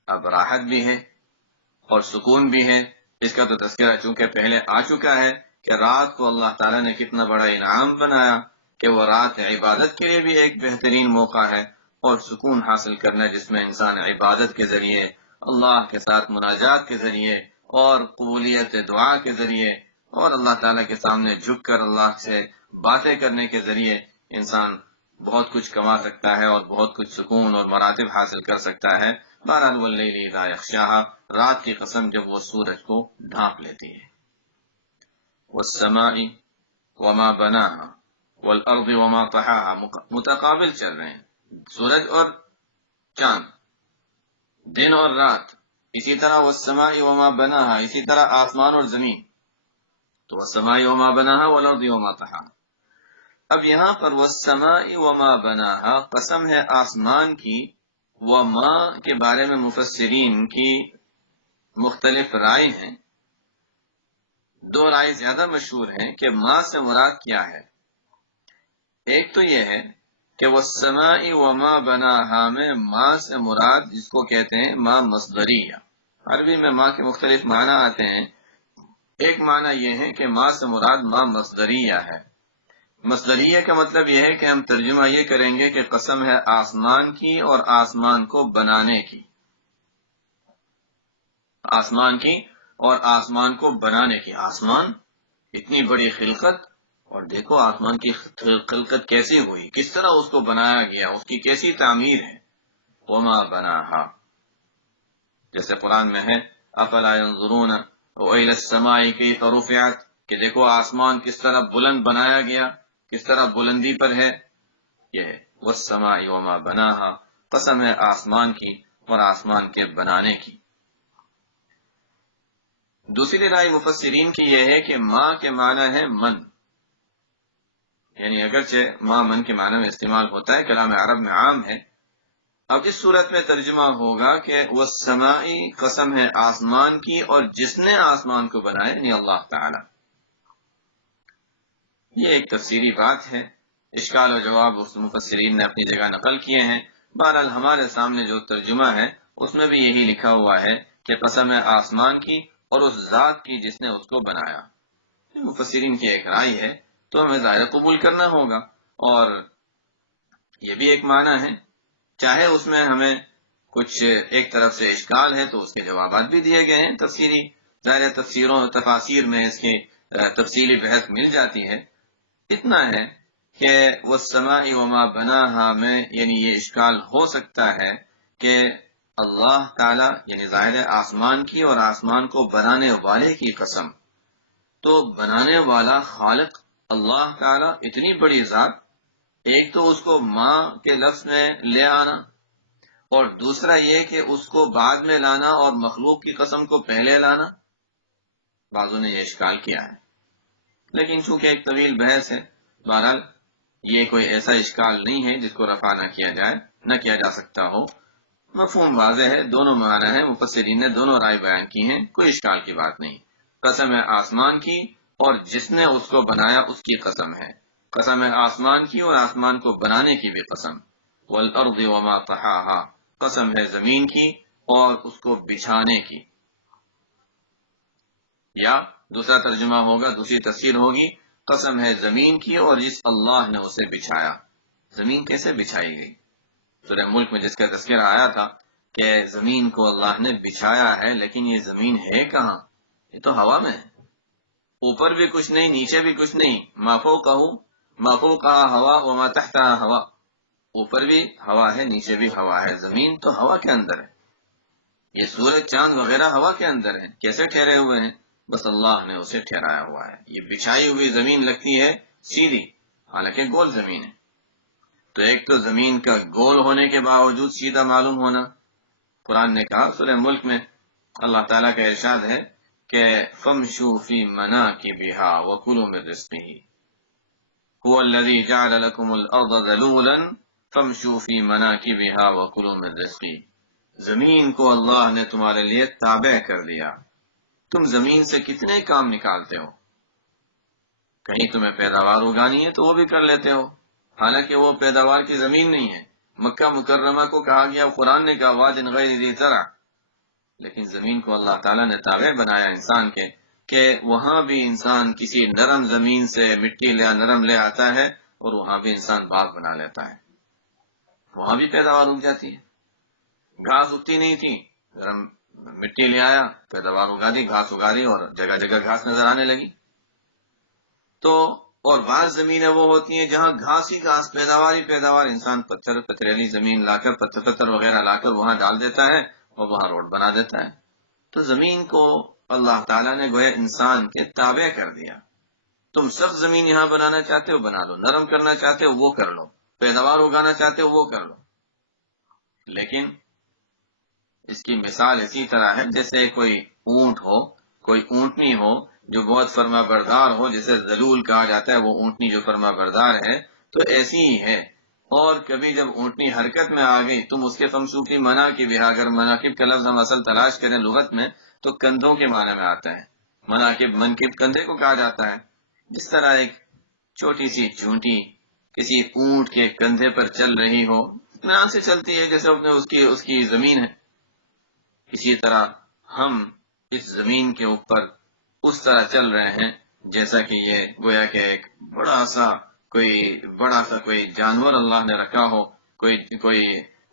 اب راحت بھی ہے اور سکون بھی ہے، اس کا تو تذکرہ چونکہ پہلے آ چکا ہے کہ رات کو اللہ تعالیٰ نے کتنا بڑا انعام بنایا کہ وہ رات عبادت کے لیے بھی ایک بہترین موقع ہے، اور سکون حاصل کرنا جس میں انسان عبادت کے ذریعے، اللہ کے ساتھ مناجات کے ذریعے اور قبولیت دعا کے ذریعے اور اللہ تعالیٰ کے سامنے جھک کر اللہ سے باتیں کرنے کے ذریعے انسان بہت کچھ کما سکتا ہے اور بہت کچھ سکون اور مراتب حاصل کر سکتا ہے۔ بہرحال واللیل اذا یغشاہا، رات کی قسم جب وہ سورج کو ڈھانپ لیتی ہے۔ والسماء وما بناها والارض وما طحاها، متقابل چل رہے ہیں سورج اور چاند، دن اور رات، اسی طرح والسماء وما بناها، اسی طرح آسمان اور زمین، تو والسماء وما بناها والارض وما طحاها۔ اب یہاں پر والسماء وما بناها قسم ہے آسمان کی، وما کے بارے میں مفسرین کی مختلف رائے ہیں۔ 2 رائے زیادہ مشہور ہیں کہ ما سے مراد کیا ہے۔ ایک تو یہ ہے کہ والسماء وما بناها میں ما سے مراد جس کو کہتے ہیں ما مصدریہ، عربی میں ماں کے مختلف معنی آتے ہیں. ایک معنی یہ ہے کہ ماں سے مراد ماں مصدریہ ہے. مصدریہ کا مطلب یہ ہے کہ ہم ترجمہ یہ کریں گے کہ قسم ہے آسمان کی اور آسمان کو بنانے کی. آسمان کی اور آسمان کو بنانے کی. آسمان اتنی بڑی خلقت، اور دیکھو آسمان کی خلقت کیسی ہوئی، کس طرح اس کو بنایا گیا، اس کی کیسی تعمیر ہے. وما بناہا، جیسے قرآن میں ہے افلا ينظرون وإلى السماء كيف رفعت، کہ دیکھو آسمان کس طرح بلند بنایا گیا، کس طرح بلندی پر ہے. یہ ہے والسماء وما بناہا، قسم ہے آسمان کی اور آسمان کے بنانے کی. دوسری رائے مفسرین کی یہ ہے کہ ماں کے معنی ہے من، یعنی اگرچہ ماں من کے معنی میں استعمال ہوتا ہے، کلام عرب میں عام ہے. اب اس صورت میں ترجمہ ہوگا کہ والسماء، قسم ہے آسمان کی اور جس نے آسمان کو بنایا، یعنی اللہ تعالی. یہ ایک تفسیری بات ہے، اشکال و جواب اس مفسرین نے اپنی جگہ نقل کیے ہیں. بہرحال ہمارے سامنے جو ترجمہ ہے اس میں بھی یہی لکھا ہوا ہے کہ قسم ہے آسمان کی اور اس ذات کی جس نے اس کو بنایا. مفسرین کی ایک رائے ہے تو ہمیں ظاہر قبول کرنا ہوگا، اور یہ بھی ایک معنی ہے. چاہے اس میں ہمیں کچھ ایک طرف سے اشکال ہے تو اس کے جوابات بھی دیے گئے ہیں تفسیری، ظاہر تفسیروں تفاسیر میں اس کی تفصیلی بحث مل جاتی ہے. اتنا ہے کہ والسماء وما بناہا میں یعنی یہ اشکال ہو سکتا ہے کہ اللہ تعالی یعنی ظاہر آسمان کی اور آسمان کو بنانے والے کی قسم. تو بنانے والا خالق اللہ تعالی اتنی بڑی ذات، ایک تو اس کو ماں کے لفظ میں لے آنا، اور دوسرا یہ کہ اس کو بعد میں لانا اور مخلوق کی قسم کو پہلے لانا. بعضوں نے یہ اشکال کیا ہے، لیکن چونکہ ایک طویل بحث ہے، بہرحال یہ کوئی ایسا اشکال نہیں ہے جس کو رفع نہ کیا جا سکتا ہو. مفہوم واضح ہے، دونوں معنی ہیں، مفسرین نے دونوں رائے بیان کی ہیں، کوئی اشکال کی بات نہیں. قسم ہے آسمان کی اور جس نے اس کو بنایا اس کی قسم ہے. قسم ہے آسمان کی اور آسمان کو بنانے کی بھی قسم. والارض وما طحاها، قسم ہے زمین کی اور اس کو بچھانے کی. یا دوسرا ترجمہ ہوگا، دوسری تفسیر ہوگی قسم ہے زمین کی اور جس اللہ نے اسے بچھایا. زمین کیسے بچھائی گئی؟ سورہ ملک میں جس کا تذکرہ آیا تھا کہ زمین کو اللہ نے بچھایا ہے، لیکن یہ زمین ہے کہاں؟ یہ تو ہوا میں ہے، اوپر بھی کچھ نہیں نیچے بھی کچھ نہیں. ما فوقها ہوا وما تحتها ہوا، اوپر بھی ہوا ہے نیچے بھی ہوا ہے. زمین تو ہوا کے اندر ہے، یہ سورج چاند وغیرہ ہوا کے اندر ہے، کیسے ٹھہرے ہوئے ہیں؟ بس اللہ نے اسے ٹھہرایا ہوا ہے. یہ بچھائی ہوئی زمین لگتی ہے سیدھی، حالانکہ گول زمین ہے. تو ایک تو زمین کا گول ہونے کے باوجود سیدھا معلوم ہونا. قرآن نے کہا سورہ ملک میں، اللہ تعالیٰ کا ارشاد ہے کہ فَامْشُوا فِي مَنَاكِبِهَا وَكُلُوا مِن رِزْقِهِ هُوَ الَّذِي جَعَلَ لَكُمُ الْأَرْضَ ذَلُولًا فَامْشُوا فِي مَنَاكِبِهَا وَكُلُوا مِن رِزْقِهِ. زمین کو اللہ نے تمہارے لیے تابع کر دیا، تم زمین سے کتنے کام نکالتے ہو. کہیں تمہیں پیداوار اگانی ہے تو وہ بھی کر لیتے ہو، حالانکہ وہ پیداوار کی زمین نہیں ہے. مکہ مکرمہ کو کہا گیا، قرآن نے کہا وادٍ غیر ذی زرع، لیکن زمین کو اللہ تعالیٰ نے تابع بنایا انسان کے، کہ وہاں بھی انسان کسی نرم زمین سے مٹی نرم لے آتا ہے اور وہاں بھی انسان باغ بنا لیتا ہے، وہاں بھی پیداوار اگ جاتی ہے. گھاس اگتی نہیں تھی، نرم مٹی لے آیا، پیداوار اگا دی، گھاس اگا دی اور جگہ جگہ گھاس نظر آنے لگی. تو اور بعض زمینیں وہ ہوتی ہیں جہاں گھاس ہی گھاس، پیداوار ہی پیداوار، انسان پتھریلی زمین لا کر پتھر وغیرہ لا کر وہاں ڈال دیتا ہے اور وہاں روڈ بنا دیتا ہے. تو زمین کو اللہ تعالیٰ نے گویا انسان کے تابع کر دیا. تم سخت زمین یہاں بنانا چاہتے ہو بنا لو، نرم کرنا چاہتے ہو وہ کر لو، پیداوار اگانا چاہتے ہو وہ کر لو. لیکن اس کی مثال اسی طرح ہے جیسے کوئی اونٹ ہو، کوئی اونٹنی ہو جو بہت فرما بردار ہو، جسے ذلول کہا جاتا ہے، وہ اونٹنی جو فرما بردار ہے، تو ایسی ہی ہے. اور کبھی جب اونٹنی حرکت میں آ گئی، تم اس کے فمشوفی مناکب، اگر مناکب کا لفظ ہم اصل تلاش کریں لغت میں تو کندھوں کے معنی میں آتا ہے. مناکب، منکب کندھے کو کہا جاتا ہے. جس طرح ایک چھوٹی سی چونٹی کسی اونٹ کے کندھے پر چل رہی ہو، اطمینان سے چلتی ہے جیسے اس کی زمین ہے. اسی طرح ہم اس زمین کے اوپر اس طرح چل رہے ہیں جیسا کہ یہ گویا کہ ایک بڑا سا کوئی جانور اللہ نے رکھا ہو، کوئی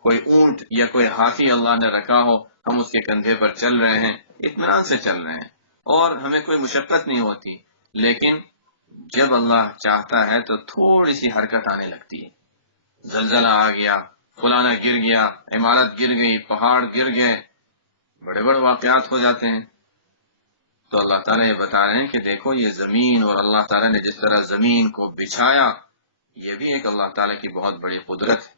اونٹ یا کوئی ہاتھی اللہ نے رکھا ہو، ہم اس کے کندھے پر چل رہے ہیں، اطمینان سے چل رہے ہیں اور ہمیں کوئی مشقت نہیں ہوتی. لیکن جب اللہ چاہتا ہے تو تھوڑی سی حرکت آنے لگتی ہے، زلزلہ آ گیا، فلانا گر گیا، عمارت گر گئی، پہاڑ گر گئے، بڑے بڑے واقعات ہو جاتے ہیں. تو اللہ تعالیٰ یہ بتا رہے ہیں کہ دیکھو یہ زمین، اور اللہ تعالیٰ نے جس طرح زمین کو بچھایا، یہ بھی ایک اللہ تعالیٰ کی بہت بڑی قدرت ہے.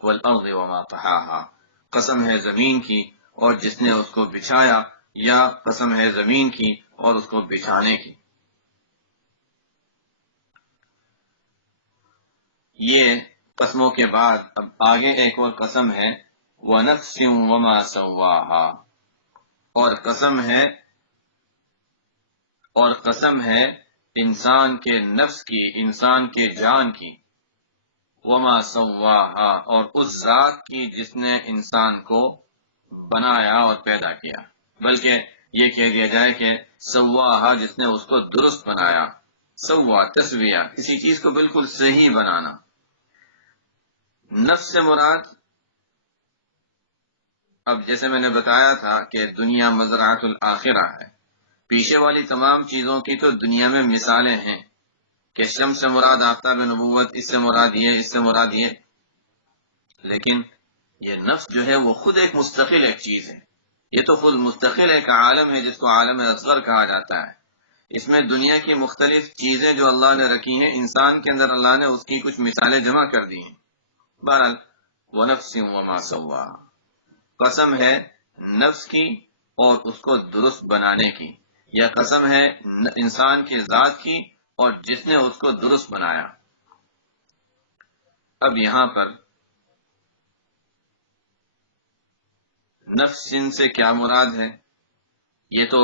وَالْأَرْضِ وَمَا طَحَاهَا، قسم ہے زمین کی اور جس نے اس کو بچھایا، یا قسم ہے زمین کی اور اس کو بچھانے کی. یہ قسموں کے بعد اب آگے ایک اور قسم ہے، وَنَفْسٍ وَمَا سَوَّاهَا، اور قسم ہے انسان کے نفس کی، انسان کے جان کی، وما سواہا، اور اس ذات کی جس نے انسان کو بنایا اور پیدا کیا. بلکہ یہ کہہ دیا جائے کہ سواہا، جس نے اس کو درست بنایا. سوا تسویہ، کسی چیز کو بالکل صحیح بنانا. نفس سے مراد، اب جیسے میں نے بتایا تھا کہ دنیا مزرعۃ الآخرہ ہے، پیچھے والی تمام چیزوں کی تو دنیا میں مثالیں ہیں کہ شمس سے مراد آفتاب نبوت، اس سے مراد یہ، اس سے مراد یہ. لیکن یہ نفس جو ہے وہ خود ایک مستقل ایک چیز ہے. یہ تو خود مستقل ایک عالم ہے جس کو عالم اصغر کہا جاتا ہے. اس میں دنیا کی مختلف چیزیں جو اللہ نے رکھی ہیں، انسان کے اندر اللہ نے اس کی کچھ مثالیں جمع کر دی ہیں. بہرحال وَنَفْسٍ وَمَا سَوَّاهَا، قسم ہے نفس کی اور اس کو درست بنانے کی، یا قسم ہے انسان کی ذات کی اور جس نے اس کو درست بنایا. اب یہاں پر نفس سے کیا مراد ہے، یہ تو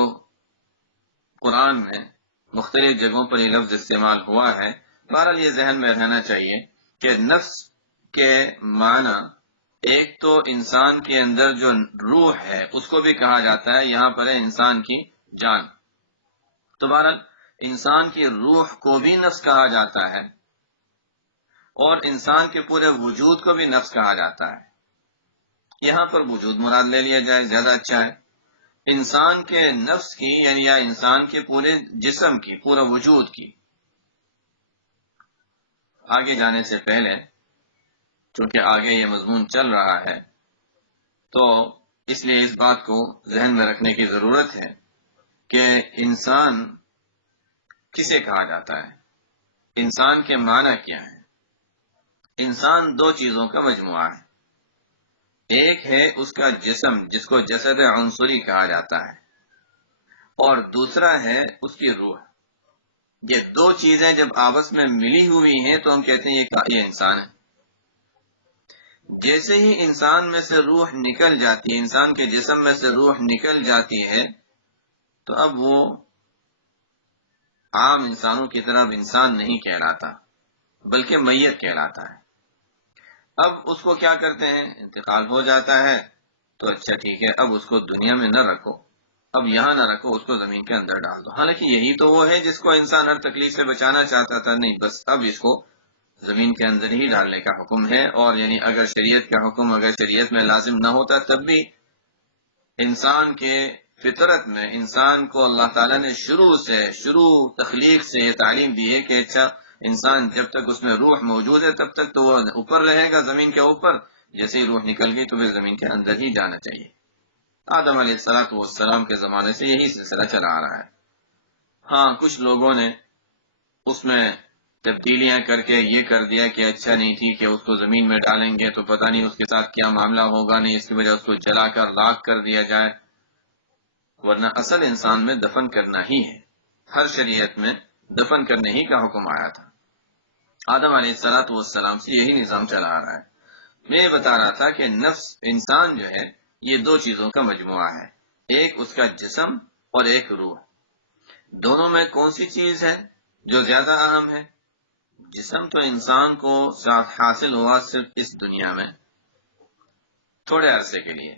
قرآن میں مختلف جگہوں پر یہ لفظ استعمال ہوا ہے. بہرحال یہ ذہن میں رہنا چاہیے کہ نفس کے معنی ایک تو انسان کے اندر جو روح ہے اس کو بھی کہا جاتا ہے، یہاں پر ہے انسان کی جان. تو بہرحال انسان کی روح کو بھی نفس کہا جاتا ہے اور انسان کے پورے وجود کو بھی نفس کہا جاتا ہے. یہاں پر وجود مراد لے لیا جائے زیادہ اچھا ہے. انسان کے نفس کی یعنی یا انسان کے پورے جسم کی، پورا وجود کی. آگے جانے سے پہلے، چونکہ آگے یہ مضمون چل رہا ہے، تو اس لیے اس بات کو ذہن میں رکھنے کی ضرورت ہے کہ انسان کسے کہا جاتا ہے، انسان کے معنی کیا ہے. انسان دو چیزوں کا مجموعہ ہے. ایک ہے اس کا جسم جس کو جسد عنصری کہا جاتا ہے، اور دوسرا ہے اس کی روح. یہ دو چیزیں جب آپس میں ملی ہوئی ہیں تو ہم کہتے ہیں یہ انسان ہے. جیسے ہی انسان میں سے روح نکل جاتی ہے، انسان کے جسم میں سے روح نکل جاتی ہے، تو اب وہ عام انسانوں کی طرح انسان نہیں کہلاتا بلکہ میت کہلاتا ہے. اب اس کو کیا کرتے ہیں، انتقال ہو جاتا ہے تو اچھا ٹھیک ہے، اب اس کو دنیا میں نہ رکھو، اب یہاں نہ رکھو، اس کو زمین کے اندر ڈال دو. حالانکہ یہی تو وہ ہے جس کو انسان ہر تکلیف سے بچانا چاہتا تھا. نہیں، بس اب اس کو زمین کے اندر ہی ڈالنے کا حکم ہے. اور یعنی اگر شریعت کا حکم اگر شریعت میں لازم نہ ہوتا تب بھی انسان کے فطرت میں انسان کو اللہ تعالیٰ نے شروع تخلیق سے یہ تعلیم دی ہے کہ اچھا انسان جب تک اس میں روح موجود ہے تب تک تو وہ اوپر رہے گا زمین کے اوپر، جیسے ہی روح نکل گئی تو پھر زمین کے اندر ہی جانا چاہیے. آدم علیہ السلام کے زمانے سے یہی سلسلہ چلا آ رہا ہے. ہاں کچھ لوگوں نے اس میں تبدیلیاں کر کے یہ کر دیا کہ اچھا نہیں ٹھیک ہے اس کو زمین میں ڈالیں گے تو پتہ نہیں اس کے ساتھ کیا معاملہ ہوگا، نہیں اس کی وجہ اس کو جلا کر راکھ کر دیا جائے. ورنہ اصل انسان میں دفن کرنا ہی ہے. ہر شریعت میں دفن کرنے ہی کا حکم آیا تھا. آدم علیہ السلام سے یہی نظام چلا آ رہا ہے. میں یہ بتا رہا تھا کہ نفس انسان جو ہے یہ دو چیزوں کا مجموعہ ہے، ایک اس کا جسم اور ایک روح. دونوں میں کون سی چیز ہے جو زیادہ اہم ہے؟ جسم تو انسان کو حاصل ہوا صرف اس دنیا میں تھوڑے عرصے کے لیے.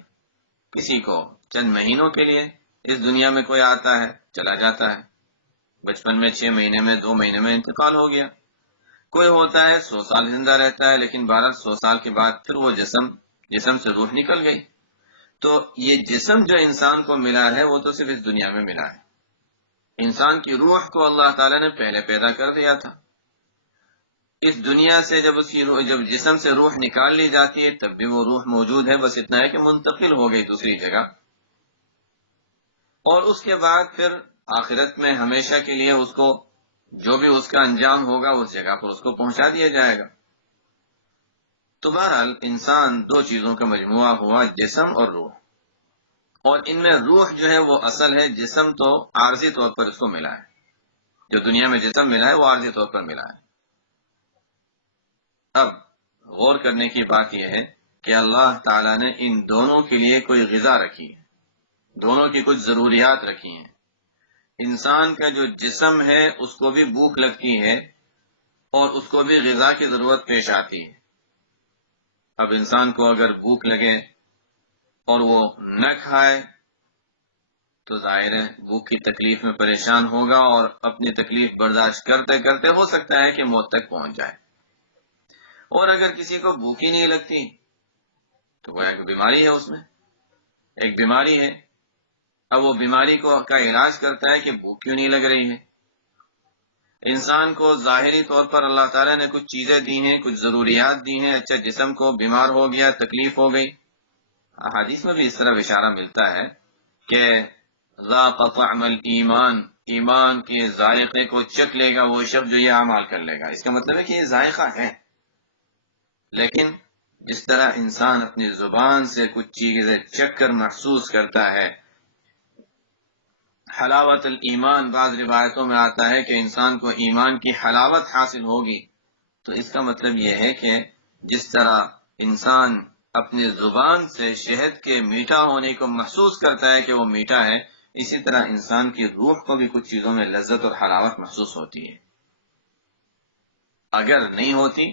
کسی کو چند مہینوں کے لیے اس دنیا میں کوئی آتا ہے چلا جاتا ہے، بچپن میں 6 مہینے میں 2 مہینے میں انتقال ہو گیا، کوئی ہوتا ہے 100 سال زندہ رہتا ہے، لیکن 100 سال کے بعد پھر وہ جسم سے روح نکل گئی۔ تو یہ جسم جو انسان کو ملا ہے وہ تو صرف اس دنیا میں ملا ہے، انسان کی روح کو اللہ تعالیٰ نے پہلے پیدا کر دیا تھا۔ اس دنیا سے جب اس کی روح، جب جسم سے روح نکال لی جاتی ہے تب بھی وہ روح موجود ہے، بس اتنا ہے کہ منتقل ہو گئی دوسری جگہ، اور اس کے بعد پھر آخرت میں ہمیشہ کے لیے اس کو جو بھی اس کا انجام ہوگا اس جگہ پر اس کو پہنچا دیا جائے گا۔ تو بہرحال انسان دو چیزوں کا مجموعہ ہوا، جسم اور روح، اور ان میں روح جو ہے وہ اصل ہے، جسم تو عارضی طور پر اس کو ملا ہے، جو دنیا میں جسم ملا ہے وہ عارضی طور پر ملا ہے۔ اب غور کرنے کی بات یہ ہے کہ اللہ تعالیٰ نے ان دونوں کے لیے کوئی غذا رکھی ہے، دونوں کی کچھ ضروریات رکھی ہیں۔ انسان کا جو جسم ہے اس کو بھی بھوک لگتی ہے اور اس کو بھی غذا کی ضرورت پیش آتی ہے۔ اب انسان کو اگر بھوک لگے اور وہ نہ کھائے تو ظاہر ہے بھوک کی تکلیف میں پریشان ہوگا، اور اپنی تکلیف برداشت کرتے کرتے ہو سکتا ہے کہ موت تک پہنچ جائے۔ اور اگر کسی کو بھوک ہی نہیں لگتی تو وہ ایک بیماری ہے، اس میں ایک بیماری ہے۔ اب وہ بیماری کا علاج کرتا ہے کہ بھوک کیوں نہیں لگ رہی ہے۔ انسان کو ظاہری طور پر اللہ تعالیٰ نے کچھ چیزیں دی ہیں، کچھ ضروریات دی ہیں، اچھا جسم کو بیمار ہو گیا، تکلیف ہو گئی۔ احادیث میں بھی اس طرح اشارہ ملتا ہے کہ ذاق طعم الایمان، ایمان کے ذائقے کو چکھ لے گا وہ شخص جو یہ اعمال کر لے گا۔ اس کا مطلب ہے کہ یہ ذائقہ ہے، لیکن جس طرح انسان اپنی زبان سے کچھ چیزیں چکھ کر محسوس کرتا ہے، حلاوت الایمان، بعض روایتوں میں آتا ہے کہ انسان کو ایمان کی حلاوت حاصل ہوگی، تو اس کا مطلب یہ ہے کہ جس طرح انسان اپنی زبان سے شہد کے میٹھا ہونے کو محسوس کرتا ہے کہ وہ میٹھا ہے، اسی طرح انسان کی روح کو بھی کچھ چیزوں میں لذت اور حلاوت محسوس ہوتی ہے۔ اگر نہیں ہوتی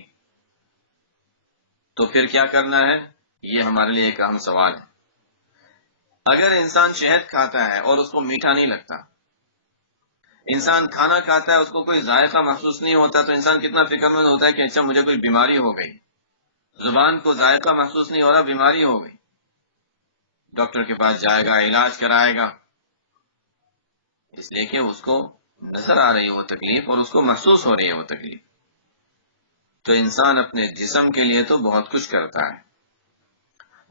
تو پھر کیا کرنا ہے، یہ ہمارے لیے ایک اہم سوال ہے۔ اگر انسان شہد کھاتا ہے اور اس کو میٹھا نہیں لگتا، انسان کھانا کھاتا ہے اس کو کوئی ذائقہ محسوس نہیں ہوتا، تو انسان کتنا فکر مند ہوتا ہے کہ اچھا مجھے کوئی بیماری ہو گئی، زبان کو ذائقہ محسوس نہیں ہو رہا، بیماری ہو گئی، ڈاکٹر کے پاس جائے گا، علاج کرائے گا، اس لیے کہ اس کو نظر آ رہی ہے وہ تکلیف اور اس کو محسوس ہو رہی ہے وہ تکلیف۔ تو انسان اپنے جسم کے لیے تو بہت کچھ کرتا ہے،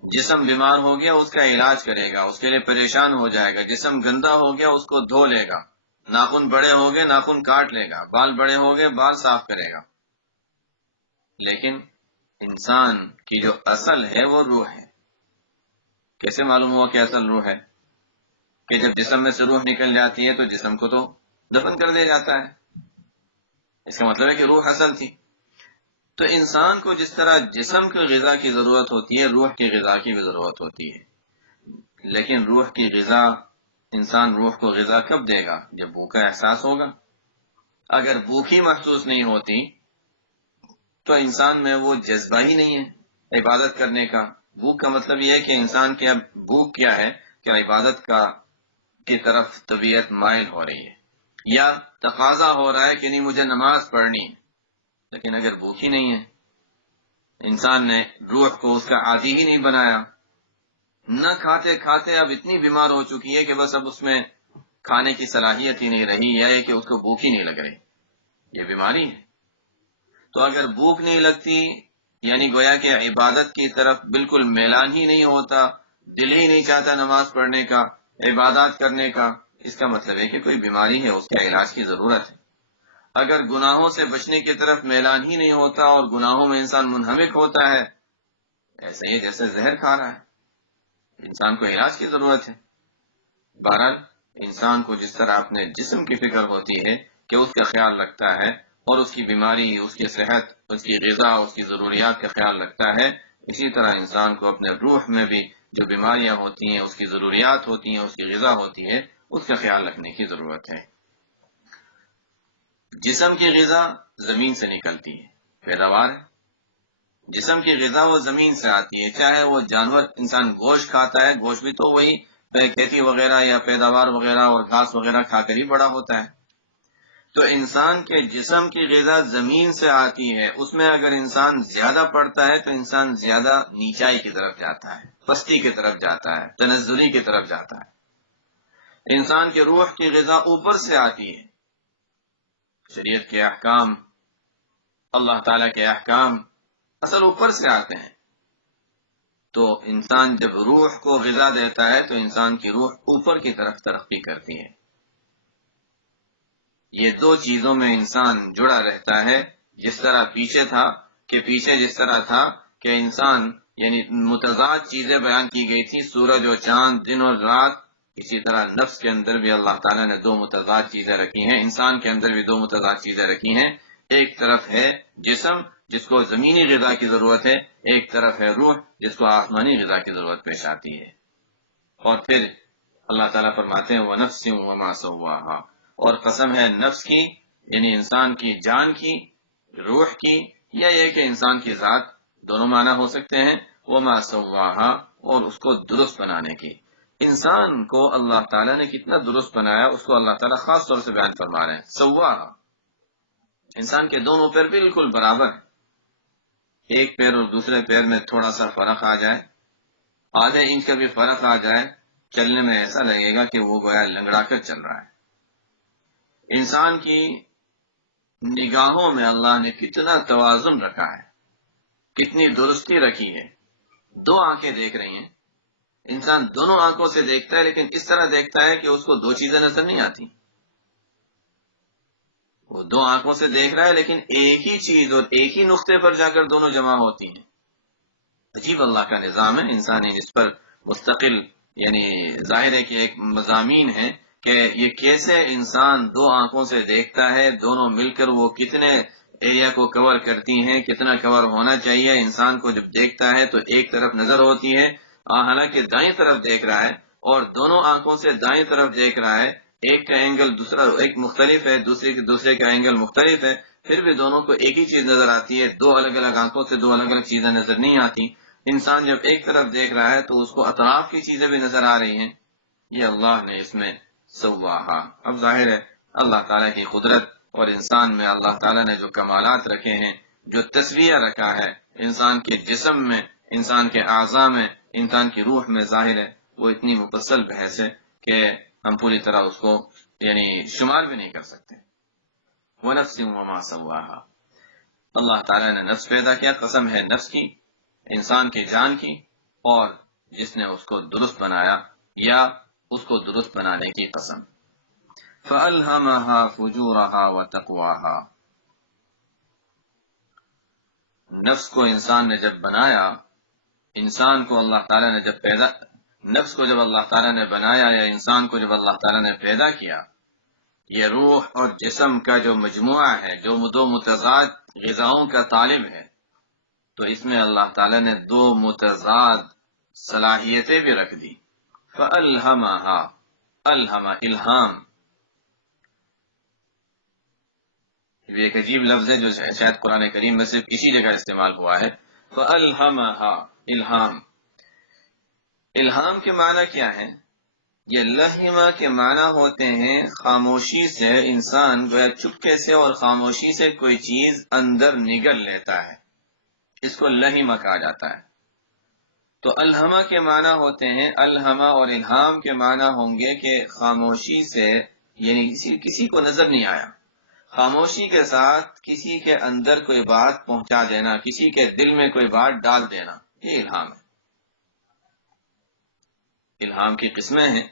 جسم بیمار ہو گیا اس کا علاج کرے گا، اس کے لیے پریشان ہو جائے گا، جسم گندا ہو گیا اس کو دھو لے گا، ناخن بڑے ہو گئے ناخن کاٹ لے گا، بال بڑے ہو گئے بال صاف کرے گا۔ لیکن انسان کی جو اصل ہے وہ روح ہے۔ کیسے معلوم ہوا کہ اصل روح ہے؟ کہ جب جسم میں سے روح نکل جاتی ہے تو جسم کو تو دفن کر دیا جاتا ہے، اس کا مطلب ہے کہ روح اصل تھی۔ تو انسان کو جس طرح جسم کی غذا کی ضرورت ہوتی ہے، روح کی غذا کی بھی ضرورت ہوتی ہے، لیکن روح کی غذا، انسان روح کو غذا کب دے گا؟ جب بھوک کا احساس ہوگا۔ اگر بھوک ہی محسوس نہیں ہوتی تو انسان میں وہ جذبہ ہی نہیں ہے عبادت کرنے کا۔ بھوک کا مطلب یہ ہے کہ انسان کی اب بھوک کیا ہے کہ عبادت کی طرف طبیعت مائل ہو رہی ہے، یا تقاضا ہو رہا ہے کہ نہیں مجھے نماز پڑھنی ہے، لیکن اگر بھوک ہی نہیں ہے، انسان نے روح کو اس کا عادی ہی نہیں بنایا، نہ کھاتے کھاتے اب اتنی بیمار ہو چکی ہے کہ بس اب اس میں کھانے کی صلاحیت ہی نہیں رہی، یا کہ اس کو بھوک ہی نہیں لگ رہی، یہ بیماری ہے۔ تو اگر بھوک نہیں لگتی یعنی گویا کہ عبادت کی طرف بالکل میلان ہی نہیں ہوتا، دل ہی نہیں چاہتا نماز پڑھنے کا، عبادات کرنے کا، اس کا مطلب ہے کہ کوئی بیماری ہے، اس کے علاج کی ضرورت ہے۔ اگر گناہوں سے بچنے کی طرف میلان ہی نہیں ہوتا اور گناہوں میں انسان منہمک ہوتا ہے، ایسا ہی جیسے زہر کھا رہا ہے، انسان کو علاج کی ضرورت ہے۔ بہرحال انسان کو جس طرح اپنے جسم کی فکر ہوتی ہے کہ اس کا خیال رکھتا ہے، اور اس کی بیماری، اس کی صحت، اس کی غذا، اس کی ضروریات کا خیال رکھتا ہے، اسی طرح انسان کو اپنے روح میں بھی جو بیماریاں ہوتی ہیں، اس کی ضروریات ہوتی ہیں، اس کی غذا ہوتی ہے، اس کا خیال رکھنے کی ضرورت ہے۔ جسم کی غذا زمین سے نکلتی ہے، پیداوار ہے۔ جسم کی غذا وہ زمین سے آتی ہے، چاہے وہ جانور، انسان گوشت کھاتا ہے، گوشت بھی تو وہی کھیتی وغیرہ یا پیداوار وغیرہ اور گھاس وغیرہ کھا کر ہی بڑا ہوتا ہے۔ تو انسان کے جسم کی غذا زمین سے آتی ہے، اس میں اگر انسان زیادہ پڑتا ہے تو انسان زیادہ نیچائی کی طرف جاتا ہے، پستی کی طرف جاتا ہے، تنزلی کی طرف جاتا ہے۔ انسان کی روح کی غذا اوپر سے آتی ہے، شریعت کے احکام، اللہ تعالیٰ کے احکام اصل اوپر سے آتے ہیں۔ تو انسان جب روح کو غذا دیتا ہے تو انسان کی روح اوپر کی طرف ترقی کرتی ہے۔ یہ دو چیزوں میں انسان جڑا رہتا ہے، جس طرح پیچھے تھا کہ پیچھے جس طرح تھا کہ انسان یعنی متضاد چیزیں بیان کی گئی تھی، سورج اور چاند، دن اور رات، اسی طرح نفس کے اندر بھی اللہ تعالیٰ نے دو متضاد چیزیں رکھی ہیں، انسان کے اندر بھی دو متضاد چیزیں رکھی ہیں۔ ایک طرف ہے جسم جس کو زمینی غذا کی ضرورت ہے، ایک طرف ہے روح جس کو آسمانی غذا کی ضرورت پیش آتی ہے۔ اور پھر اللہ تعالیٰ فرماتے ہیں وَنَفْسٍ وَمَا سَوَّاهَا، اور قسم ہے نفس کی یعنی انسان کی جان کی، روح کی، یا یہ کہ انسان کی ذات، دونوں معنی ہو سکتے ہیں، وَمَا سَوَّاهَا، اور اس کو درست بنانے کی۔ انسان کو اللہ تعالیٰ نے کتنا درست بنایا، اس کو اللہ تعالیٰ خاص طور سے بیان فرما رہے ہیں۔ سواہا، انسان کے دونوں پیر بالکل برابر ہیں، ایک پیر اور دوسرے پیر میں تھوڑا سا فرق آ جائے، آدھے انچ کا بھی فرق آ جائے، چلنے میں ایسا لگے گا کہ وہ گویا لنگڑا کر چل رہا ہے۔ انسان کی نگاہوں میں اللہ نے کتنا توازن رکھا ہے، کتنی درستی رکھی ہے۔ دو آنکھیں دیکھ رہی ہیں، انسان دونوں آنکھوں سے دیکھتا ہے، لیکن اس طرح دیکھتا ہے کہ اس کو دو چیزیں نظر نہیں آتی۔ وہ دو آنکھوں سے دیکھ رہا ہے لیکن ایک ہی چیز اور ایک ہی نقطے پر جا کر دونوں جمع ہوتی ہیں۔ عجیب اللہ کا نظام ہے انسانی، اس پر مستقل یعنی ظاہر ہے کہ ایک مضامین ہے کہ یہ کیسے انسان دو آنکھوں سے دیکھتا ہے، دونوں مل کر وہ کتنے ایریا کو کور کرتی ہیں، کتنا کور ہونا چاہیے۔ انسان کو جب دیکھتا ہے تو ایک طرف نظر ہوتی ہے، حالانکہ دائیں طرف دیکھ رہا ہے، اور دونوں آنکھوں سے دائیں طرف دیکھ رہا ہے، ایک کا اینگل دوسرا ایک مختلف ہے، دوسرے کا اینگل مختلف ہے، پھر بھی دونوں کو ایک ہی چیز نظر آتی ہے۔ دو الگ الگ آنکھوں سے دو الگ الگ چیزیں نظر نہیں آتی۔ انسان جب ایک طرف دیکھ رہا ہے تو اس کو اطراف کی چیزیں بھی نظر آ رہی ہیں۔ یہ اللہ نے اس میں سواہا، اب ظاہر ہے اللہ تعالیٰ کی قدرت اور انسان میں اللہ تعالیٰ نے جو کمالات رکھے ہیں، جو تسویہ رکھا ہے انسان کے جسم میں، انسان کے اعضاء میں، انسان کی روح میں، ظاہر ہے وہ اتنی مفصل بحث ہے کہ ہم پوری طرح اس کو یعنی شمار بھی نہیں کر سکتے۔ وَنَفْسٍ وَمَا سَوَّاهَا، اللہ تعالیٰ نے نفس پیدا کیا، قسم ہے نفس کی، انسان کی جان کی، اور جس نے اس کو درست بنایا یا اس کو درست بنانے کی قسم۔ فَأَلْهَمَهَا فُجُورَهَا وَتَقْوَاهَا، نفس کو انسان نے جب بنایا، انسان کو اللہ تعالیٰ نے جب نفس کو جب اللہ تعالیٰ نے بنایا یا انسان کو جب اللہ تعالیٰ نے پیدا کیا، یہ روح اور جسم کا جو مجموعہ ہے، جو دو متضاد غذاؤں کا طالب ہے، تو اس میں اللہ تعالیٰ نے دو متضاد صلاحیتیں بھی رکھ دی۔ فَأَلْهَمَهَا، الہام، یہ ایک عجیب لفظ ہے جو شاید قرآن کریم میں صرف اسی جگہ استعمال ہوا ہے۔ فَأَلْهَمَهَا، الہام کے معنی کیا ہے؟ یہ لہما کے معنی ہوتے ہیں خاموشی سے انسان گویا چپکے سے اور خاموشی سے کوئی چیز اندر نگل لیتا ہے، اس کو لہما کہا جاتا ہے۔ تو الہما کے معنی ہوتے ہیں، الہما اور الہام کے معنی ہوں گے کہ خاموشی سے یعنی کسی کو نظر نہیں آیا، خاموشی کے ساتھ کسی کے اندر کوئی بات پہنچا دینا، کسی کے دل میں کوئی بات ڈال دینا، یہ الہام ہے۔ الہام کی قسمیں ہیں،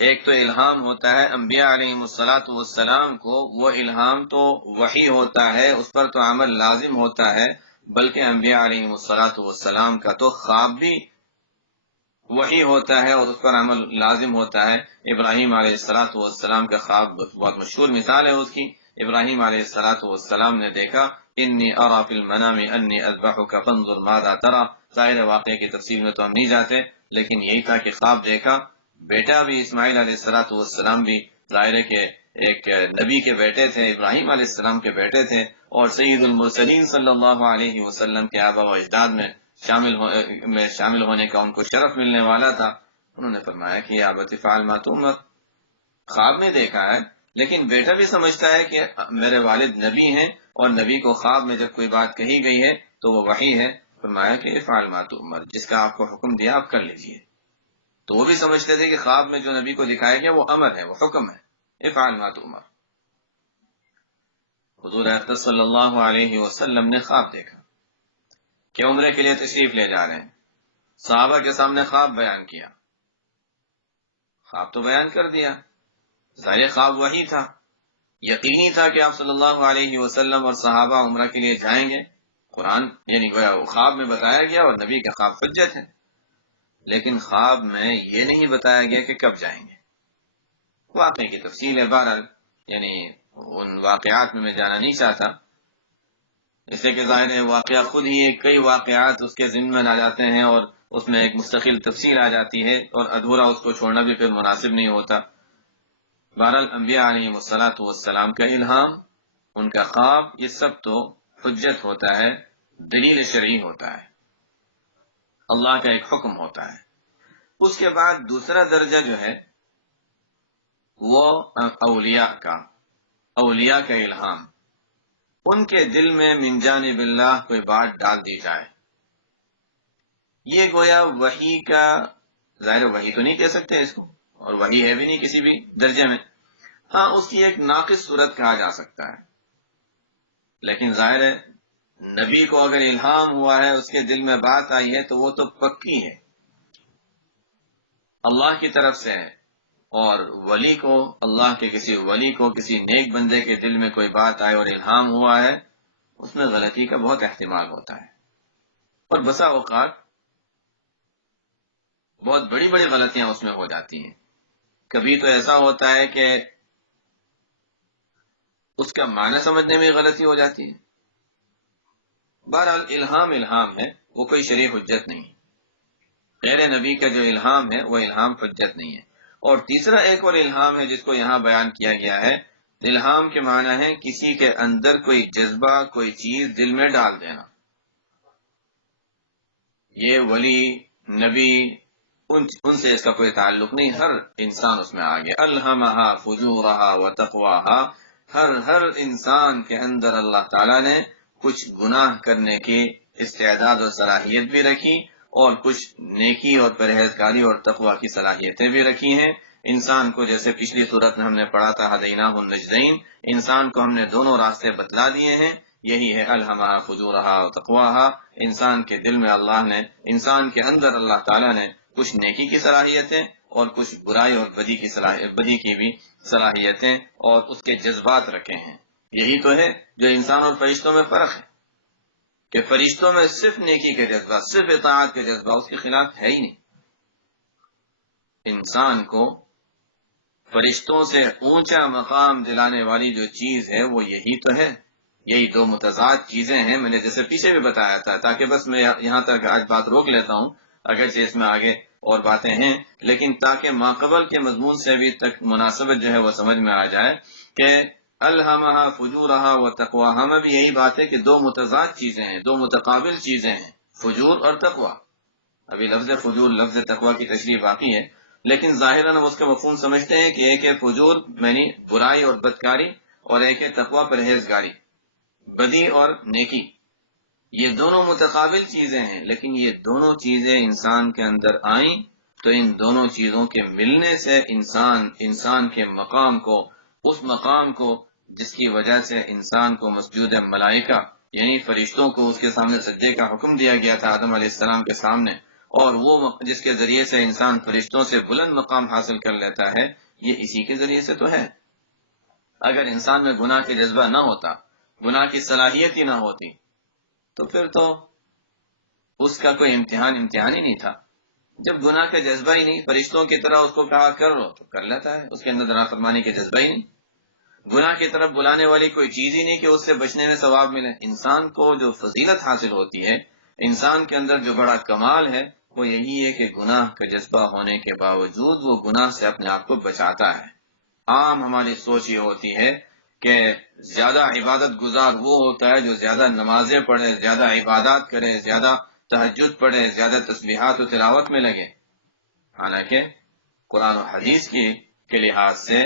ایک تو الہام ہوتا ہے انبیاء علیہم والسلام کو، وہ الہام تو وحی ہوتا ہے، اس پر تو عمل لازم ہوتا ہے، بلکہ انبیاء علیہم والسلام کا تو خواب بھی وحی ہوتا ہے اور اس پر عمل لازم ہوتا ہے۔ ابراہیم علیہ السلام کا خواب بہت مشہور مثال ہے اس کی۔ ابراہیم علیہ السلام نے دیکھا انی ارى فی المنام انی اذبحک فانظر ماذا ترى، ظاہر واقعے کی تفصیل میں تو ہم نہیں جاتے، لیکن یہی تھا کہ خواب دیکھا۔ بیٹا بھی اسماعیل علیہ السلام بھی ظاہر ہے کہ ایک نبی کے بیٹے تھے، ابراہیم علیہ السلام کے بیٹے تھے، اور سید المرسلین صلی اللہ علیہ وسلم کے آبا و اجداد میں شامل ہونے کا ان کو شرف ملنے والا تھا۔ انہوں نے فرمایا کہ یا ابت افعل ما تؤمر، خواب میں دیکھا ہے لیکن بیٹا بھی سمجھتا ہے کہ میرے والد نبی ہیں اور نبی کو خواب میں جب کوئی بات کہی گئی ہے تو وہ وحی ہے۔ فرمایا کہ افعل ما تؤمر، جس کا آپ کو حکم دیا آپ کر لیجئے۔ تو وہ بھی سمجھتے تھے کہ خواب میں جو نبی کو دکھایا گیا وہ امر ہے، وہ حکم ہے، افعل ما تؤمر۔ حضور اقدس صلی اللہ علیہ وسلم نے خواب دیکھا کہ عمرے کے لیے تشریف لے جا رہے ہیں، صحابہ کے سامنے خواب بیان کیا، خواب تو بیان کر دیا، ظاہر خواب وہی تھا، یقینی تھا کہ آپ صلی اللہ علیہ وسلم اور صحابہ عمرہ کے لیے جائیں گے، قرآن یعنی گویا خواب میں بتایا گیا اور نبی کا خواب حجت ہے، لیکن خواب میں یہ نہیں بتایا گیا کہ کب جائیں گے۔ واقعے کی تفصیل ہے، بہرحال یعنی ان واقعات میں جانا نہیں چاہتا، اس لیے کہ ظاہر ہے واقعہ خود ہی کئی واقعات اس کے ذمہ آ جاتے ہیں اور اس میں ایک مستقل تفصیل آ جاتی ہے اور ادھورا اس کو چھوڑنا بھی پھر مناسب نہیں ہوتا۔ بہرحال انبیاء علیہ والسلام کا الہام، ان کا خواب، یہ سب تو حجت ہوتا ہے، دلیل شرعی ہوتا ہے، اللہ کا ایک حکم ہوتا ہے۔ اس کے بعد دوسرا درجہ جو ہے وہ اولیاء کا الہام، ان کے دل میں من جانب اللہ کوئی بات ڈال دی جائے، یہ گویا وحی کا، ظاہر وحی تو نہیں کہہ سکتے اس کو، اور وحی ہے بھی نہیں کسی بھی درجے میں، ہاں اس کی ایک ناقص صورت کہا جا سکتا ہے، لیکن ظاہر ہے نبی کو اگر الہام ہوا ہے، اس کے دل میں بات آئی ہے تو وہ تو پکی ہے، اللہ کی طرف سے ہے، اور ولی کو، اللہ کے کسی ولی کو، کسی نیک بندے کے دل میں کوئی بات آئے اور الہام ہوا ہے، اس میں غلطی کا بہت احتمال ہوتا ہے، اور بسا اوقات بہت بڑی بڑی غلطیاں اس میں ہو جاتی ہیں۔ کبھی تو ایسا ہوتا ہے کہ اس کا معنی سمجھنے میں غلطی ہو جاتی ہے۔ بہرحال الہام ہے، وہ کوئی شرعی حجت نہیں، غیر نبی کا جو الہام ہے وہ الہام حجت نہیں ہے۔ اور تیسرا ایک اور الہام ہے جس کو یہاں بیان کیا گیا ہے، الہام کے معنی ہے کسی کے اندر کوئی جذبہ، کوئی چیز دل میں ڈال دینا، یہ ولی، نبی، ان سے اس کا کوئی تعلق نہیں، ہر انسان اس میں آگے، الہمہا فجورہا وتقواہا، ہر انسان کے اندر اللہ تعالیٰ نے کچھ گناہ کرنے کی استعداد اور صلاحیت بھی رکھی، اور کچھ نیکی اور پرہیزگاری اور تقوی کی صلاحیتیں بھی رکھی ہیں۔ انسان کو جیسے پچھلی صورت میں ہم نے پڑھا تھا ہدیناہ النجدین، انسان کو ہم نے دونوں راستے بتلا دیے ہیں، یہی ہے الہمہا فجورہا وتقواہا، انسان کے دل میں اللہ نے، انسان کے اندر اللہ تعالیٰ نے کچھ نیکی کی صلاحیتیں اور کچھ برائی اور بدی کی بھی صلاحیتیں اور اس کے جذبات رکھے ہیں۔ یہی تو ہے جو انسان اور فرشتوں میں فرق ہے، کہ فرشتوں میں صرف نیکی کے جذبہ، صرف اطاعت کے جذبہ، اس کے خلاف ہے ہی نہیں۔ انسان کو فرشتوں سے اونچا مقام دلانے والی جو چیز ہے وہ یہی تو ہے، یہی دو متضاد چیزیں ہیں، میں نے جیسے پیچھے بھی بتایا تھا، تاکہ بس میں یہاں تک آج بات روک لیتا ہوں، اگرچہ اس میں آگے اور باتیں ہیں، لیکن تاکہ ماقبل کے مضمون سے بھی تک مناسبت جو ہے وہ سمجھ میں آ جائے کہ الہمہا فجورہا وتقواہا میں بھی یہی بات ہے کہ دو متضاد چیزیں ہیں، دو متقابل چیزیں ہیں، فجور اور تقوی۔ ابھی لفظ فجور، لفظ تقوی کی تشریح باقی ہے، لیکن ظاہراً ہم اس کا مفہوم سمجھتے ہیں کہ ایک ہے فجور یعنی برائی اور بدکاری، اور ایک ہے تقوی پرہیزگاری، بدی اور نیکی۔ یہ دونوں متقابل چیزیں ہیں، لیکن یہ دونوں چیزیں انسان کے اندر آئیں تو ان دونوں چیزوں کے ملنے سے انسان کے مقام کو، اس مقام کو جس کی وجہ سے انسان کو مسجود ملائکہ یعنی فرشتوں کو اس کے سامنے سجدے کا حکم دیا گیا تھا آدم علیہ السلام کے سامنے، اور وہ جس کے ذریعے سے انسان فرشتوں سے بلند مقام حاصل کر لیتا ہے، یہ اسی کے ذریعے سے تو ہے۔ اگر انسان میں گناہ کے جذبہ نہ ہوتا، گناہ کی صلاحیت ہی نہ ہوتی، تو پھر تو اس کا کوئی امتحان ہی نہیں تھا۔ جب گناہ کا جذبہ ہی نہیں، فرشتوں کی طرح اس کو کہا کر لو تو کر لیتا ہے، اس کے اندر نافرمانی کا جذبہ ہی نہیں، گناہ کی طرف بلانے والی کوئی چیز ہی نہیں کہ اس سے بچنے میں ثواب ملے۔ انسان کو جو فضیلت حاصل ہوتی ہے، انسان کے اندر جو بڑا کمال ہے، وہ یہی ہے کہ گناہ کا جذبہ ہونے کے باوجود وہ گناہ سے اپنے آپ کو بچاتا ہے۔ عام ہماری سوچ یہ ہوتی ہے کہ زیادہ عبادت گزار وہ ہوتا ہے جو زیادہ نمازیں پڑھے، زیادہ عبادات کرے، زیادہ تہجد پڑھے، زیادہ تسبیحات و تلاوت میں لگے، حالانکہ قرآن و حدیث کے لحاظ سے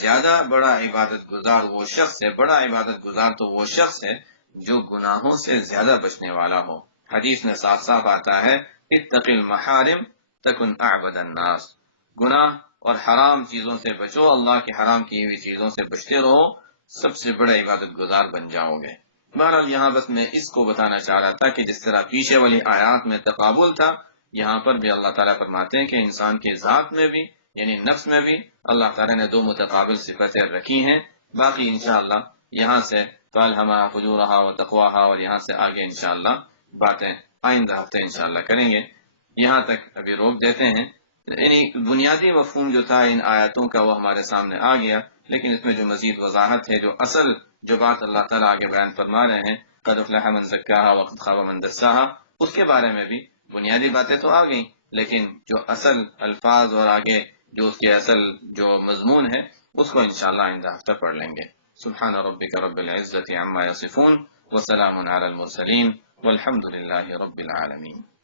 زیادہ بڑا عبادت گزار وہ شخص ہے، بڑا عبادت گزار تو وہ شخص ہے جو گناہوں سے زیادہ بچنے والا ہو۔ حدیث میں صاف صاف آتا ہے اتق المحارم تکن اعبد الناس، گناہ اور حرام چیزوں سے بچو، اللہ کے حرام کی ہوئی چیزوں سے بچتے رہو، سب سے بڑا عبادت گزار بن جاؤ گے۔ بہرحال یہاں بس میں اس کو بتانا چاہ رہا تھا کہ جس طرح پیچھے والی آیات میں تقابل تھا، یہاں پر بھی اللہ تعالیٰ فرماتے ہیں کہ انسان کی ذات میں بھی یعنی نفس میں بھی اللہ تعالیٰ نے دو متقابل صفتیں رکھی ہیں۔ باقی انشاءاللہ یہاں سے فَأَلْهَمَهَا فُجُورَهَا وَتَقْوَاهَا، اور یہاں سے آگے انشاءاللہ باتیں آئندہ ہفتے انشاءاللہ کریں گے۔ یہاں تک ابھی روک دیتے ہیں۔ یعنی بنیادی مفہوم جو تھا ان آیاتوں کا وہ ہمارے سامنے آ گیا، لیکن اس میں جو مزید وضاحت ہے، جو اصل جو بات اللہ تعالیٰ آگے بیان فرما رہے ہیں قَدْ أَفْلَحَ مَنْ زَكَّاهَا وَقَدْ خَابَ مَنْ دَسَّاهَا، اس کے بارے میں بھی بنیادی باتیں تو آ گئیں، لیکن جو اصل الفاظ اور آگے جو اس کے اصل جو مضمون ہے اس کو انشاءاللہ آئندہ ہفتہ پڑھ لیں گے۔ سبحان ربک رب العزة عما یصفون وسلام علی المرسلین والحمد للہ رب العالمین۔